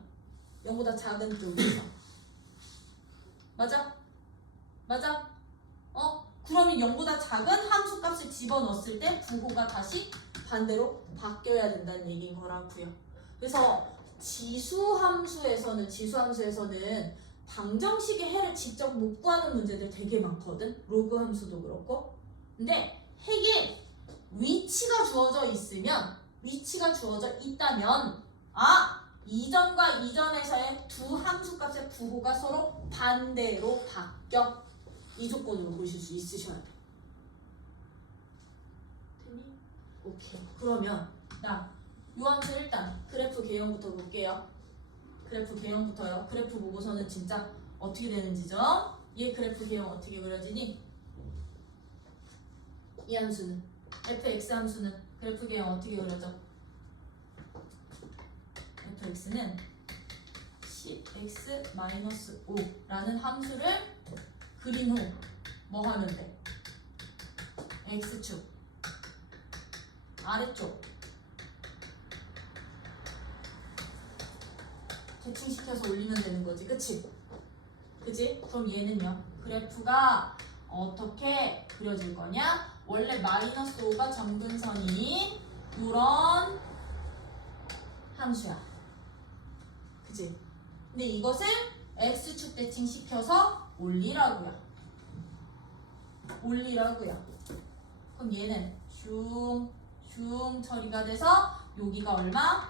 0보다 작은 쪽에서. 맞아? 맞아? 그러면 0보다 작은 함수값을 집어넣었을 때 부호가 다시 반대로 바뀌어야 된다는 얘기인 거라고요. 그래서 지수함수에서는 방정식의 해를 직접 못 구하는 문제들 되게 많거든. 로그 함수도 그렇고. 근데 핵이 위치가 주어져 있다면 이 점과 이 점에서의 두 함수값의 부호가 서로 반대로 바뀌어. 이 조건으로 보실 수 있으셔야 돼. 됐니? 오케이. 그러면 요 함수 일단 그래프 개형부터 볼게요. 그래프 개형부터요. 그래프 보고서는 진짜 어떻게 되는지죠? 얘 그래프 개형 어떻게 그려지니? 이 함수는 fx 함수는 그래프 개형 어떻게 그려져? fx는 10x-5라는 함수를 그린 후 뭐 하면 돼? x축 아래쪽 대칭시켜서 올리면 되는 거지, 그치? 그치? 그럼 얘는요, 그래프가 어떻게 그려질 거냐? 원래 -5가 점근선이 이런 함수야, 그치? 근데 이것을 x축 대칭시켜서 올리라고요. 그럼 얘는 슝 처리가 돼서 여기가 얼마?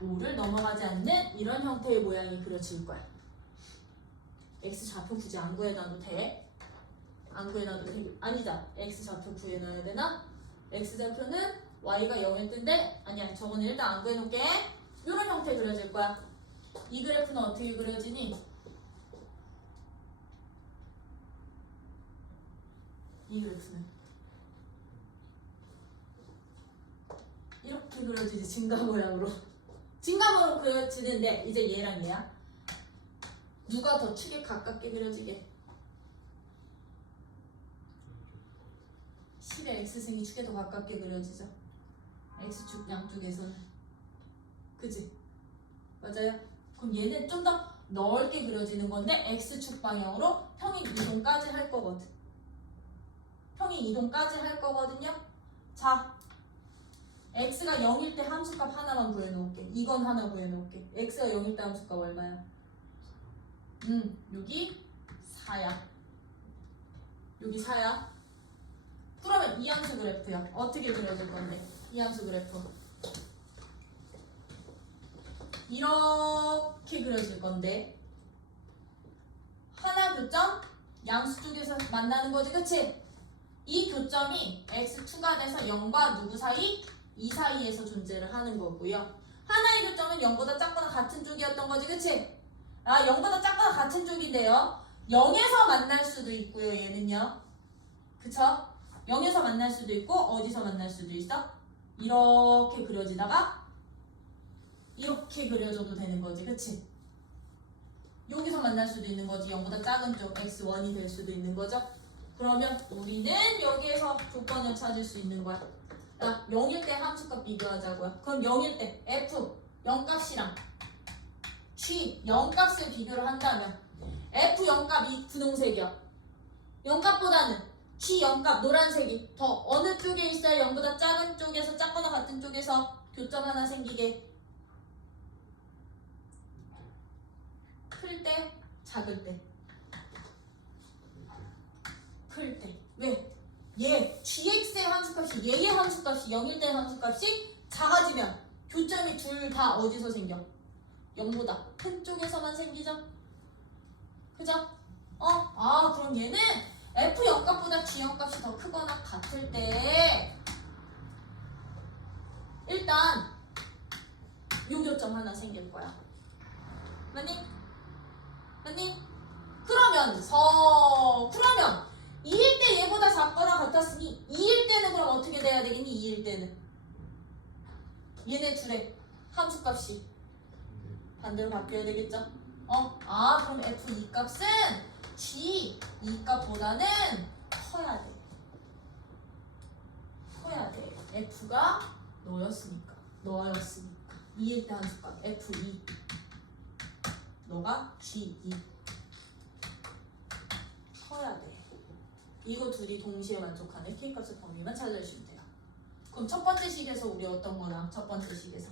5를 넘어가지 않는 이런 형태의 모양이 그려질 거야. x 좌표 굳이 안 구해놔도 돼. 아니다. x 좌표 구해놔야 되나? x 좌표는 y가 0일 텐데 아니야. 저거는 일단 안 구해놓을게. 이런 형태 그려질 거야. 이 그래프는 어떻게 그려지니? 이 그래프는 이렇게 그려지지. 증가 모양으로 그려지는데 이제 얘랑 얘야. 누가 더 축에 가깝게 그려지게? 10의 x승이 축에 더 가깝게 그려지죠. x축 양쪽에서는. 그치? 맞아요? 그럼 얘는 좀 더 넓게 그려지는 건데 x축 방향으로 평행 이동까지 할 거거든. 자, x가 0일 때 함수값 하나만 구해놓을게. 이건 하나 구해놓을게. x가 0일 때 함수값 얼마야? 여기 4야. 그러면 이 함수 그래프야. 어떻게 그려질 건데? 이 함수 그래프 이렇게 그려질 건데, 하나 교점 양수 쪽에서 만나는 거지, 그치? 이 교점이 x2가 돼서 0과 누구 사이? 2 사이에서 존재를 하는 거고요. 하나의 교점은 0보다 작거나 같은 쪽이었던 거지, 그치? 0보다 작거나 같은 쪽인데요. 0에서 만날 수도 있고요, 얘는요. 그쵸? 0에서 만날 수도 있고, 어디서 만날 수도 있어? 이렇게 그려지다가 이렇게 그려줘도 되는 거지, 그치? 여기서 만날 수도 있는 거지. 0보다 작은 쪽 x1이 될 수도 있는 거죠. 그러면 우리는 여기에서 조건을 찾을 수 있는 거야. 0일 때 함수값 비교하자고요. 그럼 0일 때 f 0값이랑 g 0값을 비교를 한다면 f 0값이 분홍색이야. 0값보다는 g 0값 노란색이 더 어느 쪽에 있어야 0보다 작은 쪽에서 작거나 같은 쪽에서 교점 하나 생기게? 클 때, 작을 때? 클 때. 왜? gx의 함수값이 얘의 함수값이 0일 때 함수값이 작아지면 교점이 둘 다 어디서 생겨? 0보다 큰 쪽에서만 생기죠? 그죠? 그럼 얘는 F 0값보다 G 0값이 더 크거나 같을 때 일단 요교점 하나 생길 거야. 맞니? 맞니? 그러면 2일 때 얘보다 작거나 같았으니 2일 때는 그럼 어떻게 돼야 되겠니? 2일 때는 얘네 둘의 함수값이 반대로 바뀌어야 되겠죠? 그럼 F2 값은 G2 값보다는 커야 돼. F가 너였으니까. 2일 때 함수값 F2 너가 G2 커야 돼. 이거 둘이 동시에 만족하는 K값의 범위만 찾아주시면 돼요. 그럼 첫 번째 식에서 우리 어떤 거랑 첫 번째 식에서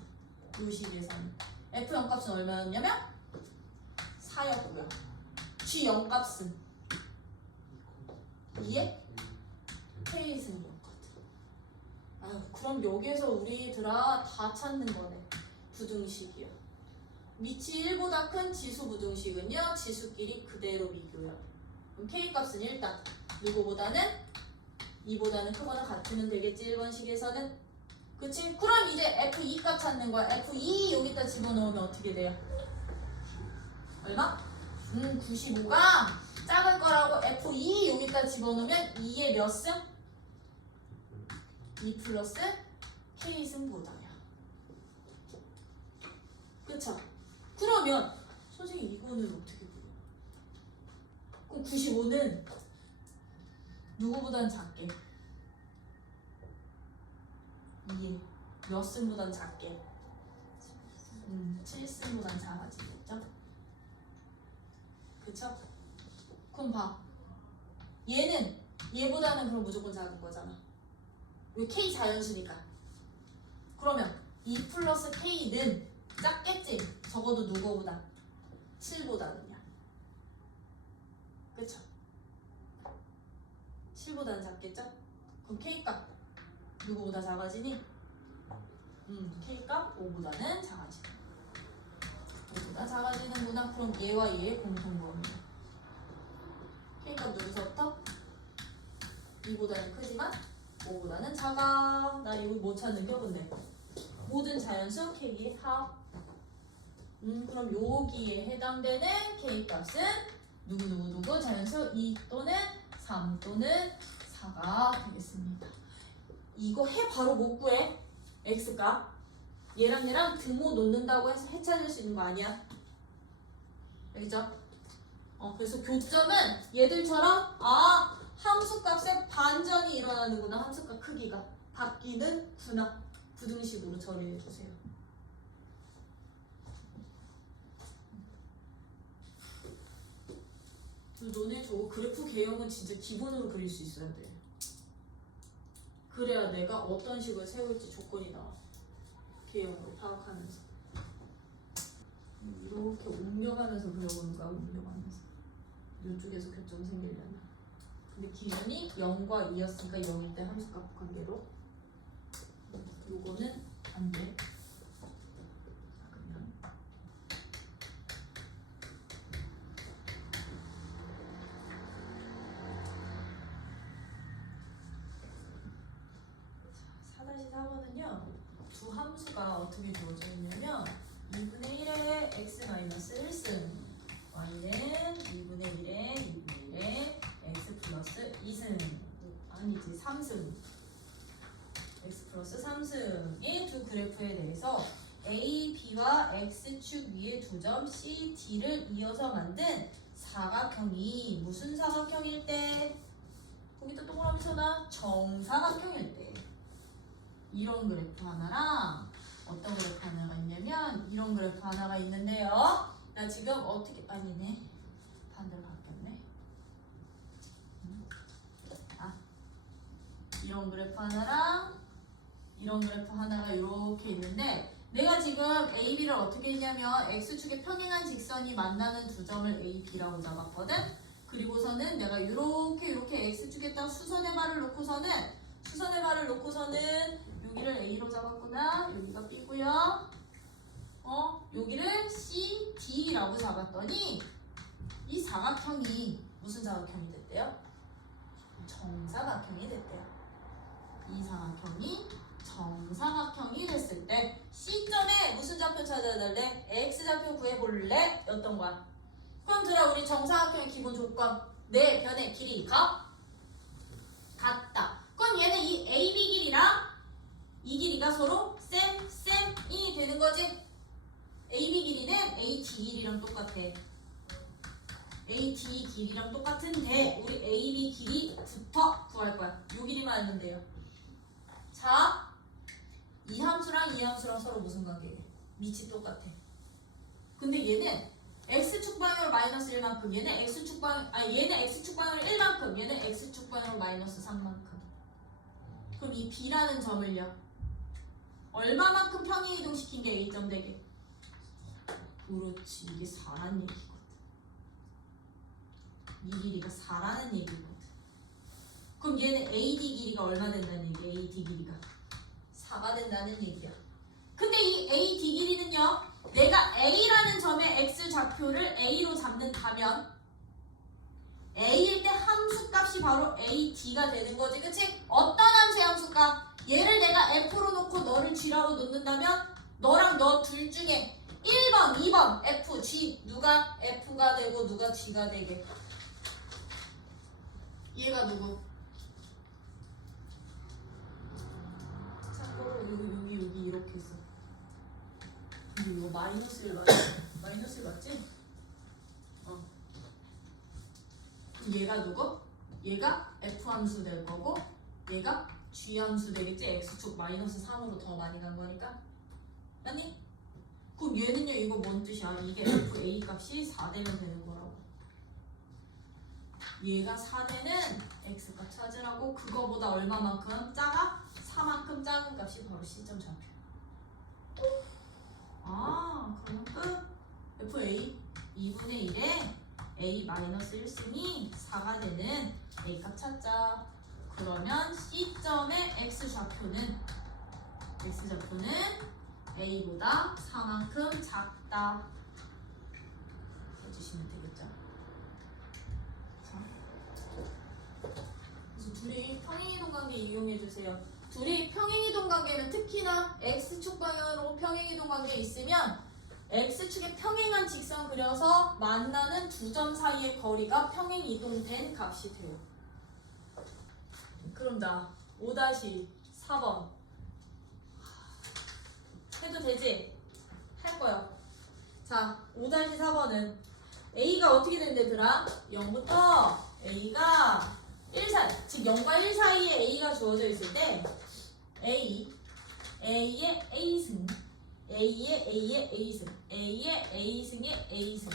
이 식에서는 F0 값은 얼마였냐면 4였고요. G0 값은 2에 K승이었거든. 그럼 여기에서 우리들아 다 찾는 거네. 부등식이야. 밑이 1보다 큰 지수 부등식은요. 지수끼리 그대로 비교해요. 그럼 K값은 일단 누구보다는 2보다는 크거나 같으면 되겠지. 1번 식에서는. 그치? 그럼 이제 F2 값 찾는 거야. F2 여기다 집어넣으면 어떻게 돼요? 얼마? 95가 작을 거라고 F2 여기다 집어넣으면 2의 몇 승? 2 플러스 K승보다야. 그쵸? 그러면 선생님 이거는 어떻게 보여? 그럼 95는 누구보단 작게? 2의 몇 승보단 작게? 7승보단 작아지겠죠? 그쵸? 그럼 봐. 얘는 얘보다는 그럼 무조건 작은 거잖아. 왜 K 자연수니까. 그러면 2 플러스 K는 작겠지? 적어도 누구보다? 7보다는요. 그쵸? 7보다는 작겠죠? 그럼 K값 누구보다 작아지니? K값 5보다는 작아지는 5보다 작아지는구나. 그럼 얘와 얘의 공통범위야. K값 누구서부터? 2보다는 크지만 5보다는 작아. 나 이거 못 찾는겨 근데. 모든 자연수 K의 합. 그럼 여기에 해당되는 K값은 누구 자연수 2 또는 3 또는 4가 되겠습니다. 이거 해 바로 못 구해. X값. 얘랑 등호 놓는다고 해서 해 찾을 수 있는 거 아니야. 알겠죠? 그래서 교점은 얘들처럼 함수값의 반전이 일어나는구나. 함수값 크기가 바뀌는구나. 부등식으로 처리해 주세요. 너네 저거 그래프 개형은 진짜 기본으로 그릴 수 있어야 돼. 그래야 내가 어떤 식을 세울지 조건이 나와. 개형으로 파악하면서. 이렇게 옮겨가면서 그려보는 거야. 옮겨가면서. 이쪽에서 교점 생기려면. 근데 기준이 0과 2였으니까 0일 때 함수값 관계로. 요거는 안 돼. 그러면 자, 4-4번은요. 두 함수가 어떻게 주어져 있냐면 2분의 1에 x-1승 y는 2분의 1에 2분의 1에 x 플러스 2승 아니지 3승 x 플러스 3승의 두 그래프에 대해서 A, B와 X축 위에 두 점 C, D를 이어서 만든 사각형이 무슨 사각형일 때? 거기다 동그라미 쳐놔. 정사각형일 때. 이런 그래프 하나랑 어떤 그래프 하나가 있냐면 이런 그래프 하나가 있는데요. 나 지금 어떻게 아니네. 반대로 바뀌었네. 이런 그래프 하나랑 이런 그래프 하나가 이렇게 있는데 내가 지금 A, B를 어떻게 했냐면 X축에 평행한 직선이 만나는 두 점을 A, B라고 잡았거든. 그리고서는 내가 이렇게 X축에다 수선의 발을 놓고서는 여기를 A로 잡았구나. 여기가 B고요. 여기를 C 라고 잡았더니 이 사각형이 무슨 사각형이 됐대요? 정사각형이 됐대요. 이 사각형이 정사각형이 됐을 때 C점에 무슨 좌표 찾아달래? X좌표 구해볼래? 였던 거야. 그럼 들어 우리 정사각형의 기본 조건 네 변의 길이가 같다. 그럼 얘는 이 AB 길이랑 이 길이가 서로 쌤이 되는 거지. AB 길이는 AD 길이랑 똑같아. AD 길이랑 똑같은데 우리 AB 길이부터 구할 거야. 요 길이만 알면 돼요. 자, 이 함수랑 이 함수랑 서로 무슨 관계해? 밑이 똑같아. 근데 얘는 x축 방향으로 마이너스 1만큼, 얘는 x축 방향으로 1만큼, 얘는 x축 방향으로 마이너스 3만큼. 그럼 이 b라는 점을요? 얼마만큼 평행 이동시킨 게 a점 되게? 그렇지, 이게 4란 얘기거든. 이 길이가 4라는 얘기거든. 그럼 얘는 AD 길이가 얼마 된다는 얘기야? AD 길이가 4가 된다는 얘기야. 근데 이 AD 길이는요, 내가 A라는 점의 X 좌표를 A로 잡는다면 A일 때 함수값이 바로 AD가 되는 거지, 그치? 어떤 함수의 함수값? 얘를 내가 F로 놓고 너를 G라고 놓는다면 너랑 너 둘 중에 1번, 2번, F, G 누가 F가 되고 누가 G가 되게? 얘가 누구? 참고로 여기 이렇게 있어. 근데 이거 마이너스 1 맞지? 마이너스 1 맞지? 얘가 누구? 얘가 F 함수 될 거고 얘가 G 함수 되겠지? X축 마이너스 3으로 더 많이 간 거니까. 맞니? 그럼 얘는요, 이거 뭔 뜻이야? 이게 FA 값이 4되면 되는 거라고. 얘가 4되는 X값 찾으라고. 그거보다 얼마만큼 작아? 4만큼 작은 값이 바로 C점 좌표. 아, 그러면 끝. FA 2분의 1에 A-1승이 4가 되는 A값 찾자. 그러면 C점의 X좌표는 A보다 4만큼 작다. 해주시면 되겠죠. 그래서 둘이 평행이동 관계 이용해주세요. 둘이 평행이동 관계는 특히나 X축 방향으로 평행이동 관계 있으면 X축에 평행한 직선 그려서 만나는 두 점 사이의 거리가 평행이동된 값이 돼요. 그럼 나 5-4번 해도 되지? 할 거야. 자, 5-4번은 A가 어떻게 된대더라? 0부터 A가 1 사이, 즉 0과 1 사이에 A가 주어져 있을 때 A의 A승, A의 A승, A의 A승의 A승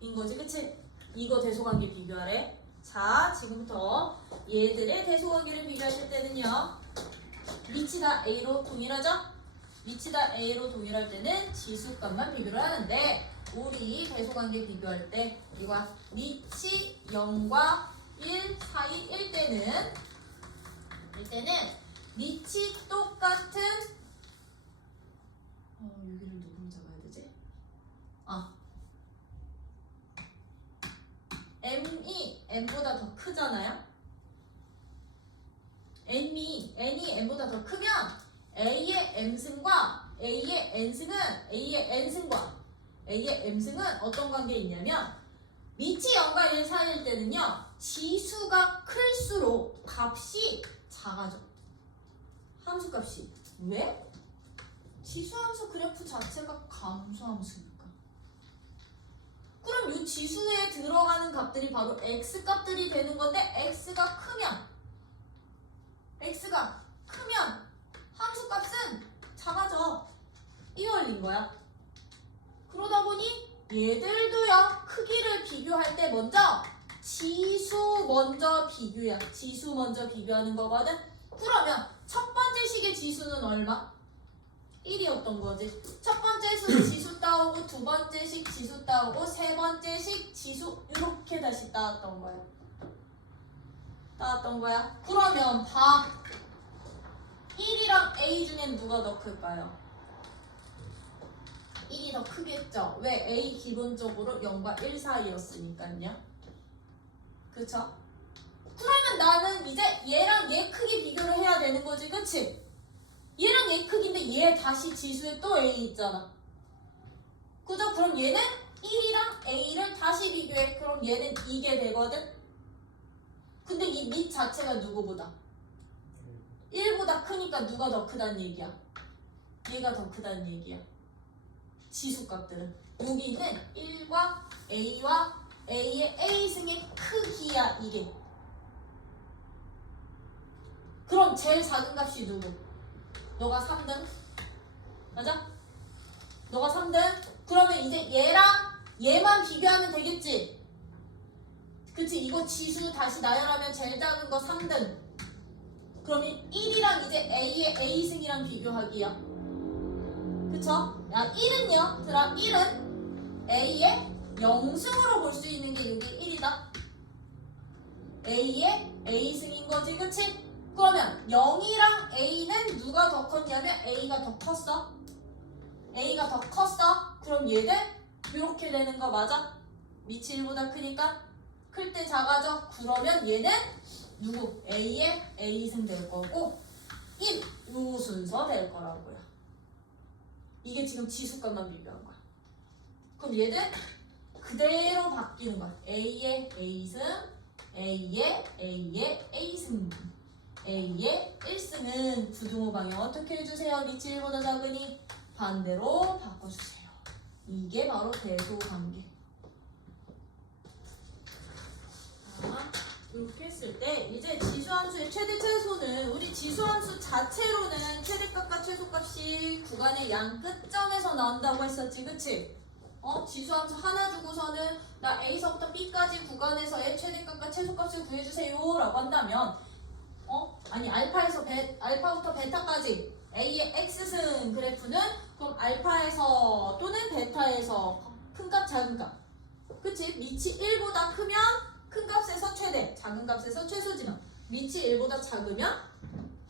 인 거지, 그치? 이거 대소관계 비교하래. 자, 지금부터 얘들의 대소관계를 비교하실 때는요, 밑이 다 A로 동일하죠? 밑이 다 A로 동일할 때는 지수값만 비교를 하는데 우리 대소관계 비교할 때 이거야. 밑이 0과 1 사이일 때는 밑이 똑같은 여기를 누구로 잡아야 되지? M이 N보다 더 크잖아요? N이 N보다 더 크면 A의 M승과 A의 M승은 어떤 관계에 있냐면 밑이 0과 1 사이일 때는요, 지수가 클수록 값이 작아져. 함수값이. 왜? 지수함수 그래프 자체가 감소함수니까. 그럼 이 지수에 들어가는 값들이 바로 X값들이 되는 건데 X가 크면 함수값은 작아져. 이 원리인 거야. 그러다 보니 얘들도요, 크기를 비교할 때 먼저 지수 먼저 비교하는 거거든. 그러면 첫 번째 식의 지수는 얼마? 1이었던 거지. 첫 번째 식 지수 따오고 두 번째 식 지수 따오고 세 번째 식 지수 이렇게 다시 따왔던 거야. 그러면 봐. 1이랑 A 중엔 누가 더 클까요? 1이 더 크겠죠? 왜? A 기본적으로 0과 1 사이였으니까요. 그쵸? 그러면 나는 이제 얘랑 얘 크기 비교를 해야 되는 거지, 그치? 얘랑 얘 크기인데 얘 다시 지수에 또 A 있잖아. 그죠? 그럼 얘는 1이랑 A를 다시 비교해. 그럼 얘는 이게 되거든? 근데 이 밑 자체가 누구보다? 1보다 크니까 누가 더 크다는 얘기야? 얘가 더 크다는 얘기야. 지수값들은. 여기 있는 1과 A와 A의 A승의 크기야, 이게. 그럼 제일 작은 값이 누구? 너가 3등? 맞아? 너가 3등? 그러면 이제 얘랑 얘만 비교하면 되겠지? 그치? 이거 지수 다시 나열하면 제일 작은 거 3등. 그러면 1이랑 이제 A의 A승이랑 비교하기야. 그쵸? 야, 1은요? 그럼 1은 A의 0승으로 볼 수 있는 게 여기 1이다. A의 A승인 거지, 그치? 그러면 0이랑 A는 누가 더 컸냐면 A가 더 컸어. A가 더 컸어. 그럼 얘는 이렇게 되는 거 맞아? 밑이 1보다 크니까 클 때 작아져. 그러면 얘는 누구? A의 A승 될 거고 1, 요 순서 될 거라고요. 이게 지금 지수값만 비교한 거야. 그럼 얘는 그대로 바뀌는 거야. A의 A승, A의 A승, A의 1승은 부등호 방향 어떻게 해주세요? 밑이 1보다 작으니 반대로 바꿔주세요. 이게 바로 대소관계. 이렇게 했을 때 이제 지수함수의 최대 최소는 우리 지수함수 자체로는 최대값과 최소값이 구간의 양 끝점에서 나온다고 했었지, 그치? 지수함수 하나 주고서는 나 A서부터 B까지 구간에서의 최대값과 최소값을 구해주세요 라고 한다면 아니 알파부터 베타까지 A의 X승 그래프는 그럼 알파에서 또는 베타에서 큰값 작은값, 그치? 밑이 1보다 크면 큰 값에서 최대, 작은 값에서 최소지만 밑이 1보다 작으면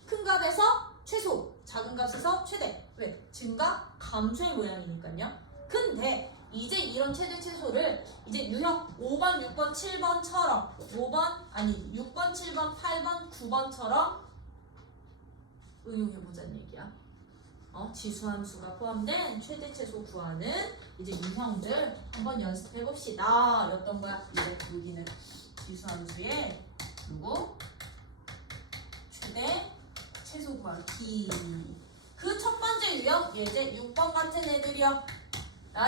큰 값에서 최소, 작은 값에서 최대. 왜? 증가, 감소의 모양이니까요. 근데 이제 이런 최대 최소를 이제 유형 5번, 6번, 7번처럼 6번, 7번, 8번, 9번처럼 응용해보자는 얘기야. 지수함수가 포함된 최대 최소 구하는 이제 유형들 한번 연습해봅시다. 였던 거야. 이제 여기는 지수함수의 누구? 최대 최소 구하기. 그 첫 번째 유형 예제 6번 같은 애들이야.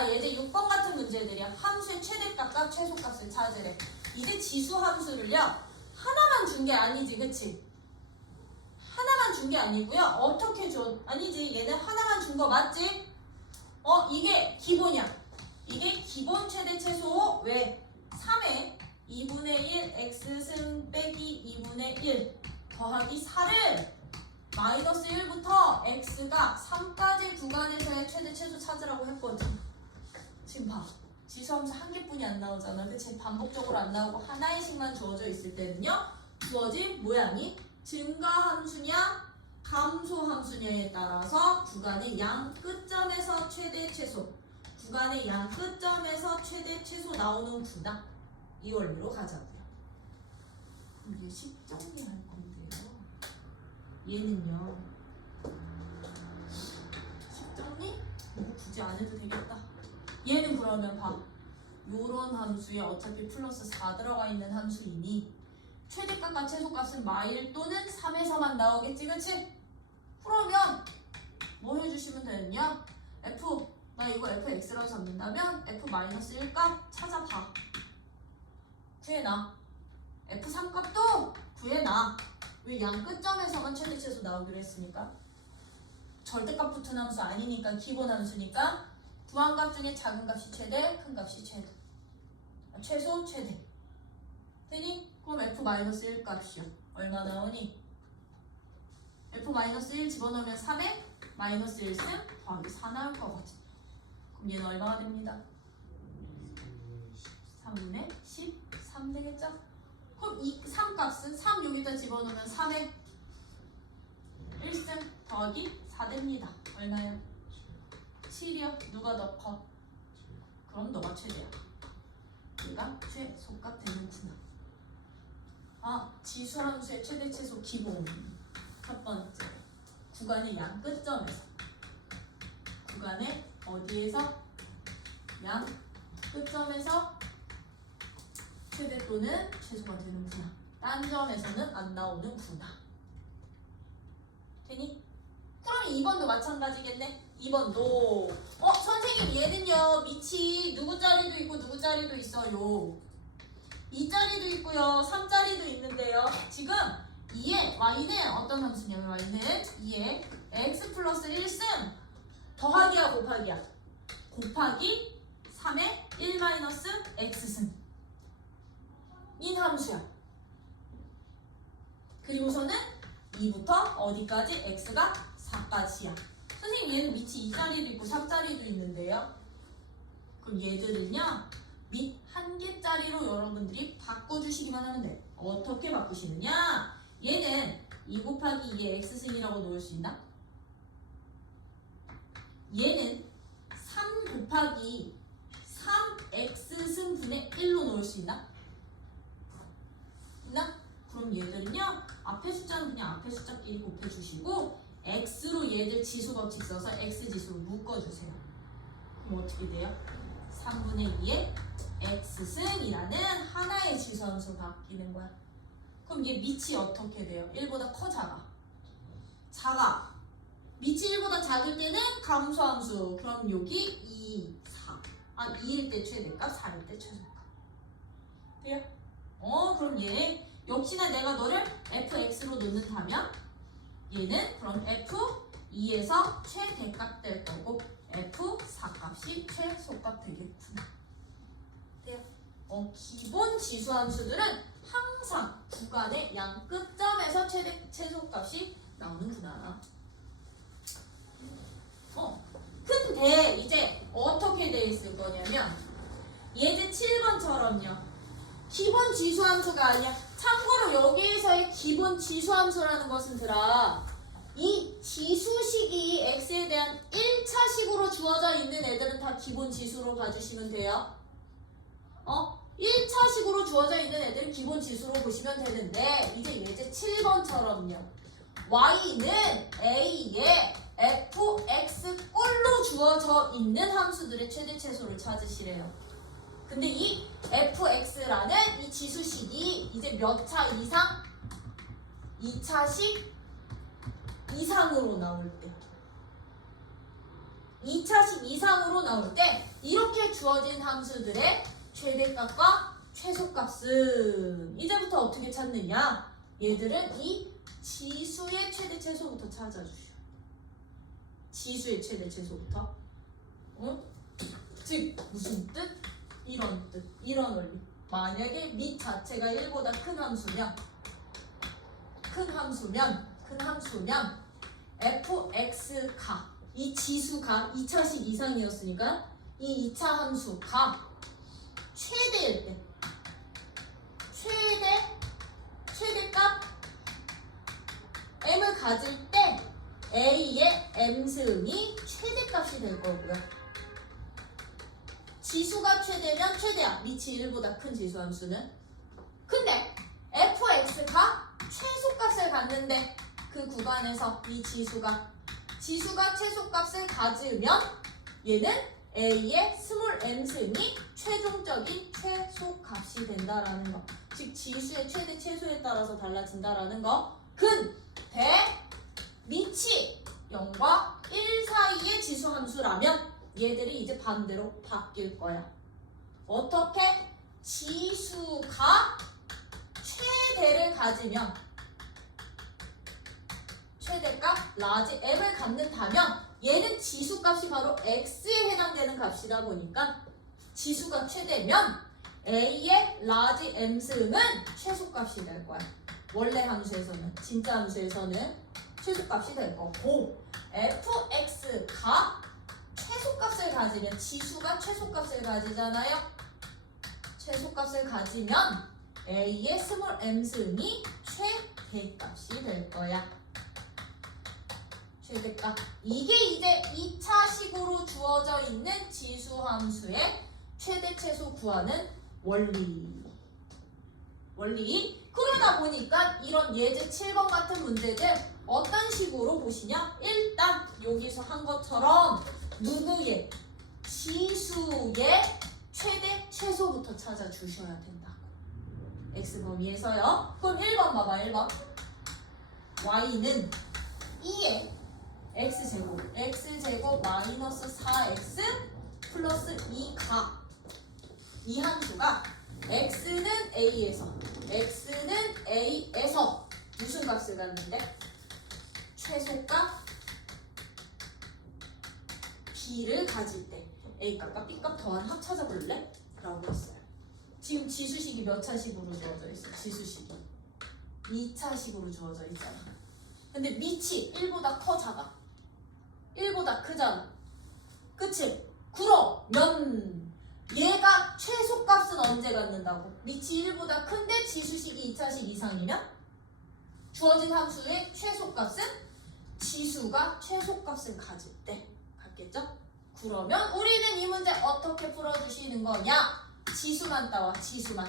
예제 6번 같은 문제들이야. 함수의 최대값과 최소값을 찾으래. 이제 지수함수를요 하나만 준 게 아니지, 그치? 하나만 준 게 아니고요. 어떻게 줘? 아니지. 얘는 하나만 준 거 맞지? 이게 기본이야. 이게 기본 최대 최소. 왜? 3에 2분의 1 x승 빼기 2분의 1 더하기 4를 마이너스 1부터 x가 3까지 구간에서의 최대 최소 찾으라고 했거든. 지금 봐. 지수함수 한 개뿐이 안 나오잖아. 그치? 반복적으로 안 나오고 하나의 식만 주어져 있을 때는요. 주어진 모양이 증가함수냐 감소함수냐에 따라서 구간의 양 끝점에서 최대 최소, 구간의 양 끝점에서 최대 최소 나오는 구나. 이 원리로 가자고요. 이게 식정리할 건데요. 얘는요. 식정리? 이거 굳이 안 해도 되겠다. 얘는 그러면 봐. 요런 함수에 어차피 플러스 4 들어가 있는 함수이니 최대값과 최소값은 마일 또는 3에서만 나오겠지, 그치? 그러면 뭐 해주시면 되느냐? 나 이거 fx라고 잡는다면 f-1값 찾아봐. 구해놔. f3값도 구해놔. 왜 양 끝점에서만 최대 최소 나오기로 했으니까? 절대값 붙은 함수 아니니까 기본 함수니까 구한 값 중에 작은 값이 최대, 큰 값이 최소, 최대. 되니? 그럼 f-1 값이요. 얼마 나오니? f-1 집어넣으면 3에 마이너스 1승 더하기 4 나올 것 같아. 그럼 얘는 얼마가 됩니다? 3분의 13 되겠죠? 그럼 이 3값은 3 여기다 집어넣으면 3에 1승 더하기 4 됩니다. 얼마요? 7이요. 누가 더 커? 그럼 너가 최대야. 얘가 최소값 되는구나. 아, 지수함수의 최대 최소 기본. 첫 번째, 구간의 양 끝점에서. 구간의 어디에서? 양 끝점에서 최대 또는 최소가 되는구나. 딴 점에서는 안 나오는구나. 되니? 그럼 2번도 마찬가지겠네. 2번도 선생님 얘는요 밑이 누구 자리도 있고 누구 자리도 있어요. 2자리도 있고요 3자리도 있는데요. 지금 2의 y는 어떤 함수냐면 y는 2의 x 플러스 1승 더하기야 곱하기야? 곱하기 3의 1 마이너스 x승 인 함수야. 그리고서는 2부터 어디까지? x가 4까지야. 선생님 얘는 밑이 2자리도 있고 3자리도 있는데요. 그럼 얘들은요 밑 한 개짜리로 여러분들이 바꿔주시기만 하면 돼. 어떻게 바꾸시느냐? 얘는 2 곱하기 2의 x승이라고 놓을 수 있나? 얘는 3 곱하기 3x승 분의 1로 놓을 수 있나? 있나? 그럼 얘들은요 앞에 숫자는 그냥 앞에 숫자끼리 곱해주시고 x로 얘들 지수값이 있어서 x지수로 묶어주세요. 그럼 어떻게 돼요? 3분의 2의 x승이라는 하나의 지수함수 바뀌는 거야. 그럼 얘 밑이 어떻게 돼요? 1보다 커 작아? 작아. 밑이 1보다 작을 때는 감소함수. 그럼 여기 2, 4. 2일 때 최대값, 4일 때 최소값. 돼요? 그럼 얘 역시나 내가 너를 fx로 놓는다면 얘는 그럼 f2에서 최대값 될 거고 f4값이 최소값 되겠구나. 돼요? 기본 지수함수들은 항상 구간의 양 끝점에서 최소값이 나오는구나. 근데 이제 어떻게 돼 있을 거냐면 얘는 7번처럼요. 기본 지수함수가 아니야. 참고로 여기에서의 기본 지수함수라는 것은 이 지수식이 x에 대한 1차식으로 주어져 있는 애들은 다 기본 지수로 봐주시면 돼요. 1차식으로 주어져 있는 애들은 기본 지수로 보시면 되는데 이제 예제 7번처럼요. y는 a에 fx 꼴로 주어져 있는 함수들의 최대 최소를 찾으시래요. 근데 이 fx라는 이 지수식이 이제 몇 차 이상? 2차식 이상으로 나올 때 2차식 이상으로 나올 때 이렇게 주어진 함수들의 최대값과 최소값은 이제부터 어떻게 찾느냐? 얘들은 이 지수의 최대 최소부터 찾아주셔. 지수의 최대 최소부터. 즉 무슨 뜻? 이런 뜻, 이런 원리. 만약에 밑 자체가 1보다 큰 함수면 fx가 이 지수가 2차식 이상이었으니까 이 2차 함수가 최대일 때 최대값 m을 가질 때 a의 m승이 최대값이 될 거고요. 지수가 최대면 최대야. 밑이 1보다 큰 지수함수는. 근데 fx가 최소값을 갖는데 그 구간에서 이 지수가 최소값을 가지면 얘는 a의 스몰 m승이 최종적인 최소값이 된다라는 거. 즉 지수의 최대 최소에 따라서 달라진다라는 거. 근데 밑이 0과 1 사이의 지수함수라면 얘들이 이제 반대로 바뀔 거야. 어떻게? 지수가 최대를 가지면 최대값 라지 m을 갖는다면 얘는 지수값이 바로 x에 해당되는 값이다 보니까 지수가 최대면 a의 라지 m승은 최소값이 될 거야. 원래 함수에서는, 진짜 함수에서는 최소값이 될 거고 fx가 최소값을 가지면 지수가 최소값을 가지잖아요. 최소값을 가지면 a의 스몰 m승이 최대값이 될 거야. 최대값. 이게 이제 2차식으로 주어져 있는 지수함수의 최대 최소 구하는 원리. 그러다 보니까 이런 예제 7번 같은 문제들 어떤 식으로 보시냐? 일단 여기서 한 것처럼 누구의? 지수의 최대 최소부터 찾아주셔야 된다고. X범위에서요. 그럼 1번 봐봐. 1번. Y는 2의 X제곱 마이너스 4X 플러스 2가 이 함수가 X는 A에서 무슨 값을 갖는데? 최소값 B를 가질 때 A값과 B값 더한 합 찾아볼래? 라고 했어요. 지금 지수식이 몇 차식으로 주어져 있어? 지수식이 2차식으로 주어져 있잖아. 근데 밑이 1보다 커 작아? 1보다 크잖아. 그치? 그러면 얘가 최소값은 언제 갖는다고? 밑이 1보다 큰데 지수식이 2차식 이상이면 주어진 함수의 최소값은 지수가 최소값을 가질 때 갖겠죠? 그러면 우리는 이 문제 어떻게 풀어주시는 거냐? 지수만 따와. 지수만.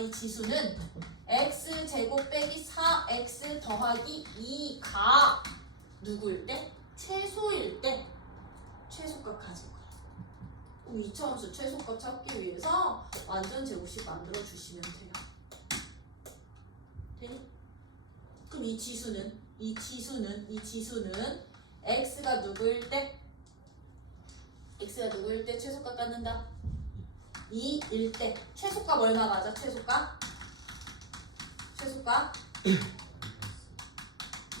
이 지수는 X제곱 빼기 4X 더하기 2가 누구일 때? 최소일 때 최소값 가질 거야. 2차함수 최소값 찾기 위해서 완전 제곱식 만들어 주시면 돼요. 되니? 그럼 이 지수는 X가 누구일 때? 최소값 갖는다. 2일 때 최소값 얼마 가자? 최소값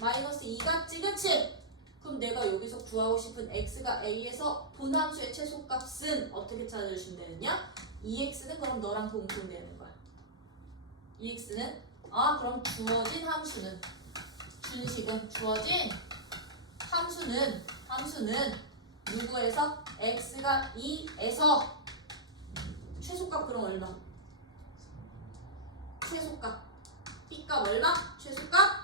마이너스 2 같지? 그치? 그럼 내가 여기서 구하고 싶은 X가 A에서 본함수의 최소값은 어떻게 찾아주시면 되느냐? 2X는 그럼 너랑 공통되는 거야. 2X는 그럼 주어진 함수는 주어진 함수는 누구에서? X가 2에서 최소값 그럼 얼마? 최소값 B값 얼마? 최소값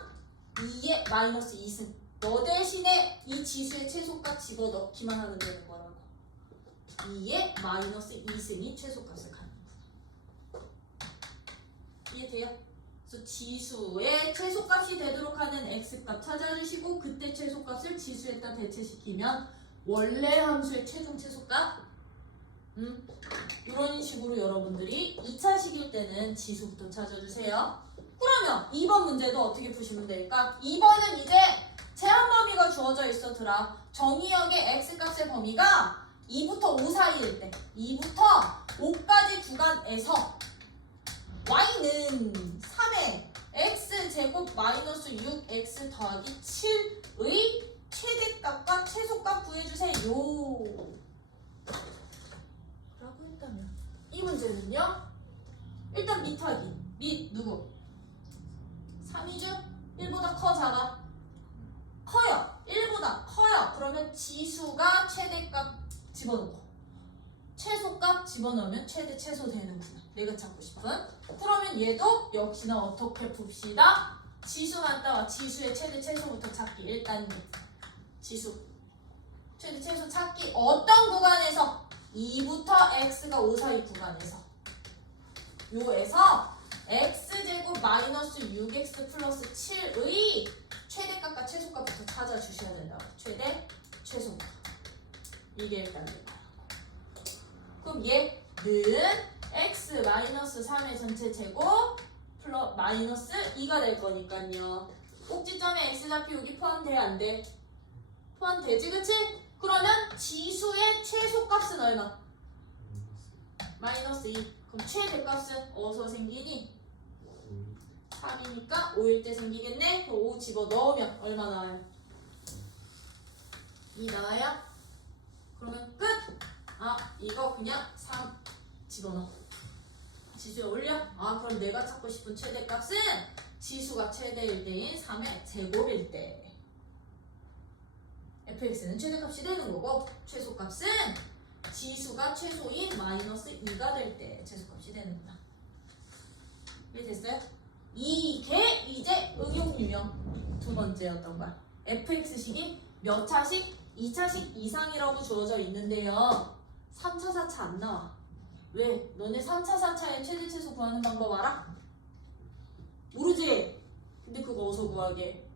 2에 마이너스 2승. 너 대신에 이 지수의 최소값 집어넣기만 하면 되는 거라고. 2에 마이너스 2승이 최소값을 갖는구나. 이해돼요? 그래서 지수의 최소값이 되도록 하는 X값 찾아주시고 그때 최소값을 지수에다 대체시키면 원래 함수의 최종 최소값 이런 식으로 여러분들이 2차식일 때는 지수부터 찾아주세요. 그러면 2번 문제도 어떻게 푸시면 될까? 2번은 이제 제한 범위가 주어져 있어더라. 정의역의 X값의 범위가 2부터 5 사이일 때 2부터 5까지 구간에서 Y는 3의 X제곱 마이너스 6X 더하기 7의 최대값과 최소값 구해주세요 라고 했다면 이 문제는요 일단 밑하기 밑 누구? 3이죠? 1보다 커 작아? 커요. 1보다 커요. 그러면 지수가 최대값 집어넣고 최소값 집어넣으면 최대 최소 되는구나. 내가 찾고 싶은. 그러면 얘도 역시나 어떻게 봅시다. 지수만 따와. 지수의 최대 최소부터 찾기 1단계. 지수 최대 최소 찾기 어떤 구간에서? 2부터 X가 5 사이 구간에서 요에서 X제곱 마이너스 6X 플러스 7의 최대값과 최소값부터 찾아주셔야 된다고. 최대, 최소값. 이게 일단 돼요. 그럼 얘는 X 마이너스 3의 전체 제곱 플러스 마이너스 2가 될 거니까요. 꼭지점에 X좌표 여기 포함돼 안 돼? 포함되지 그치? 그러면 지수의 최소값은 얼마? 마이너스 2. 그럼 최대값은 어디서 생기니? 3이니까 5일 때 생기겠네? 그럼 5 집어넣으면 얼마 나와요? 2 나와요? 그러면 끝! 이거 그냥 3 집어넣어. 지수에 올려? 그럼 내가 찾고 싶은 최대값은 지수가 최대일 때인 3의 제곱일 때 fx는 최대값이 되는 거고 최소값은 지수가 최소인 마이너스 2가 될 때 최소값이 되는 거다. 이해됐어요? 이게 이제 응용 유형 두 번째였던 거야. fx식이 몇 차식? 2차식 이상이라고 주어져 있는데요. 3차, 4차 안 나와. 왜? 너네 3차, 4차의 최대 최소 구하는 방법 알아? 모르지? 근데 그거 어디서 구하게?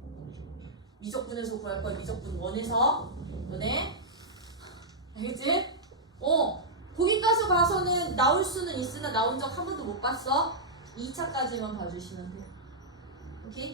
미적분에서 구할 거야. 미적분 1에서. 너네? 알겠지? 거기까지 봐서는 나올 수는 있으나 나온 적 한 번도 못 봤어. 2차까지만 봐주시면 돼요. 오케이?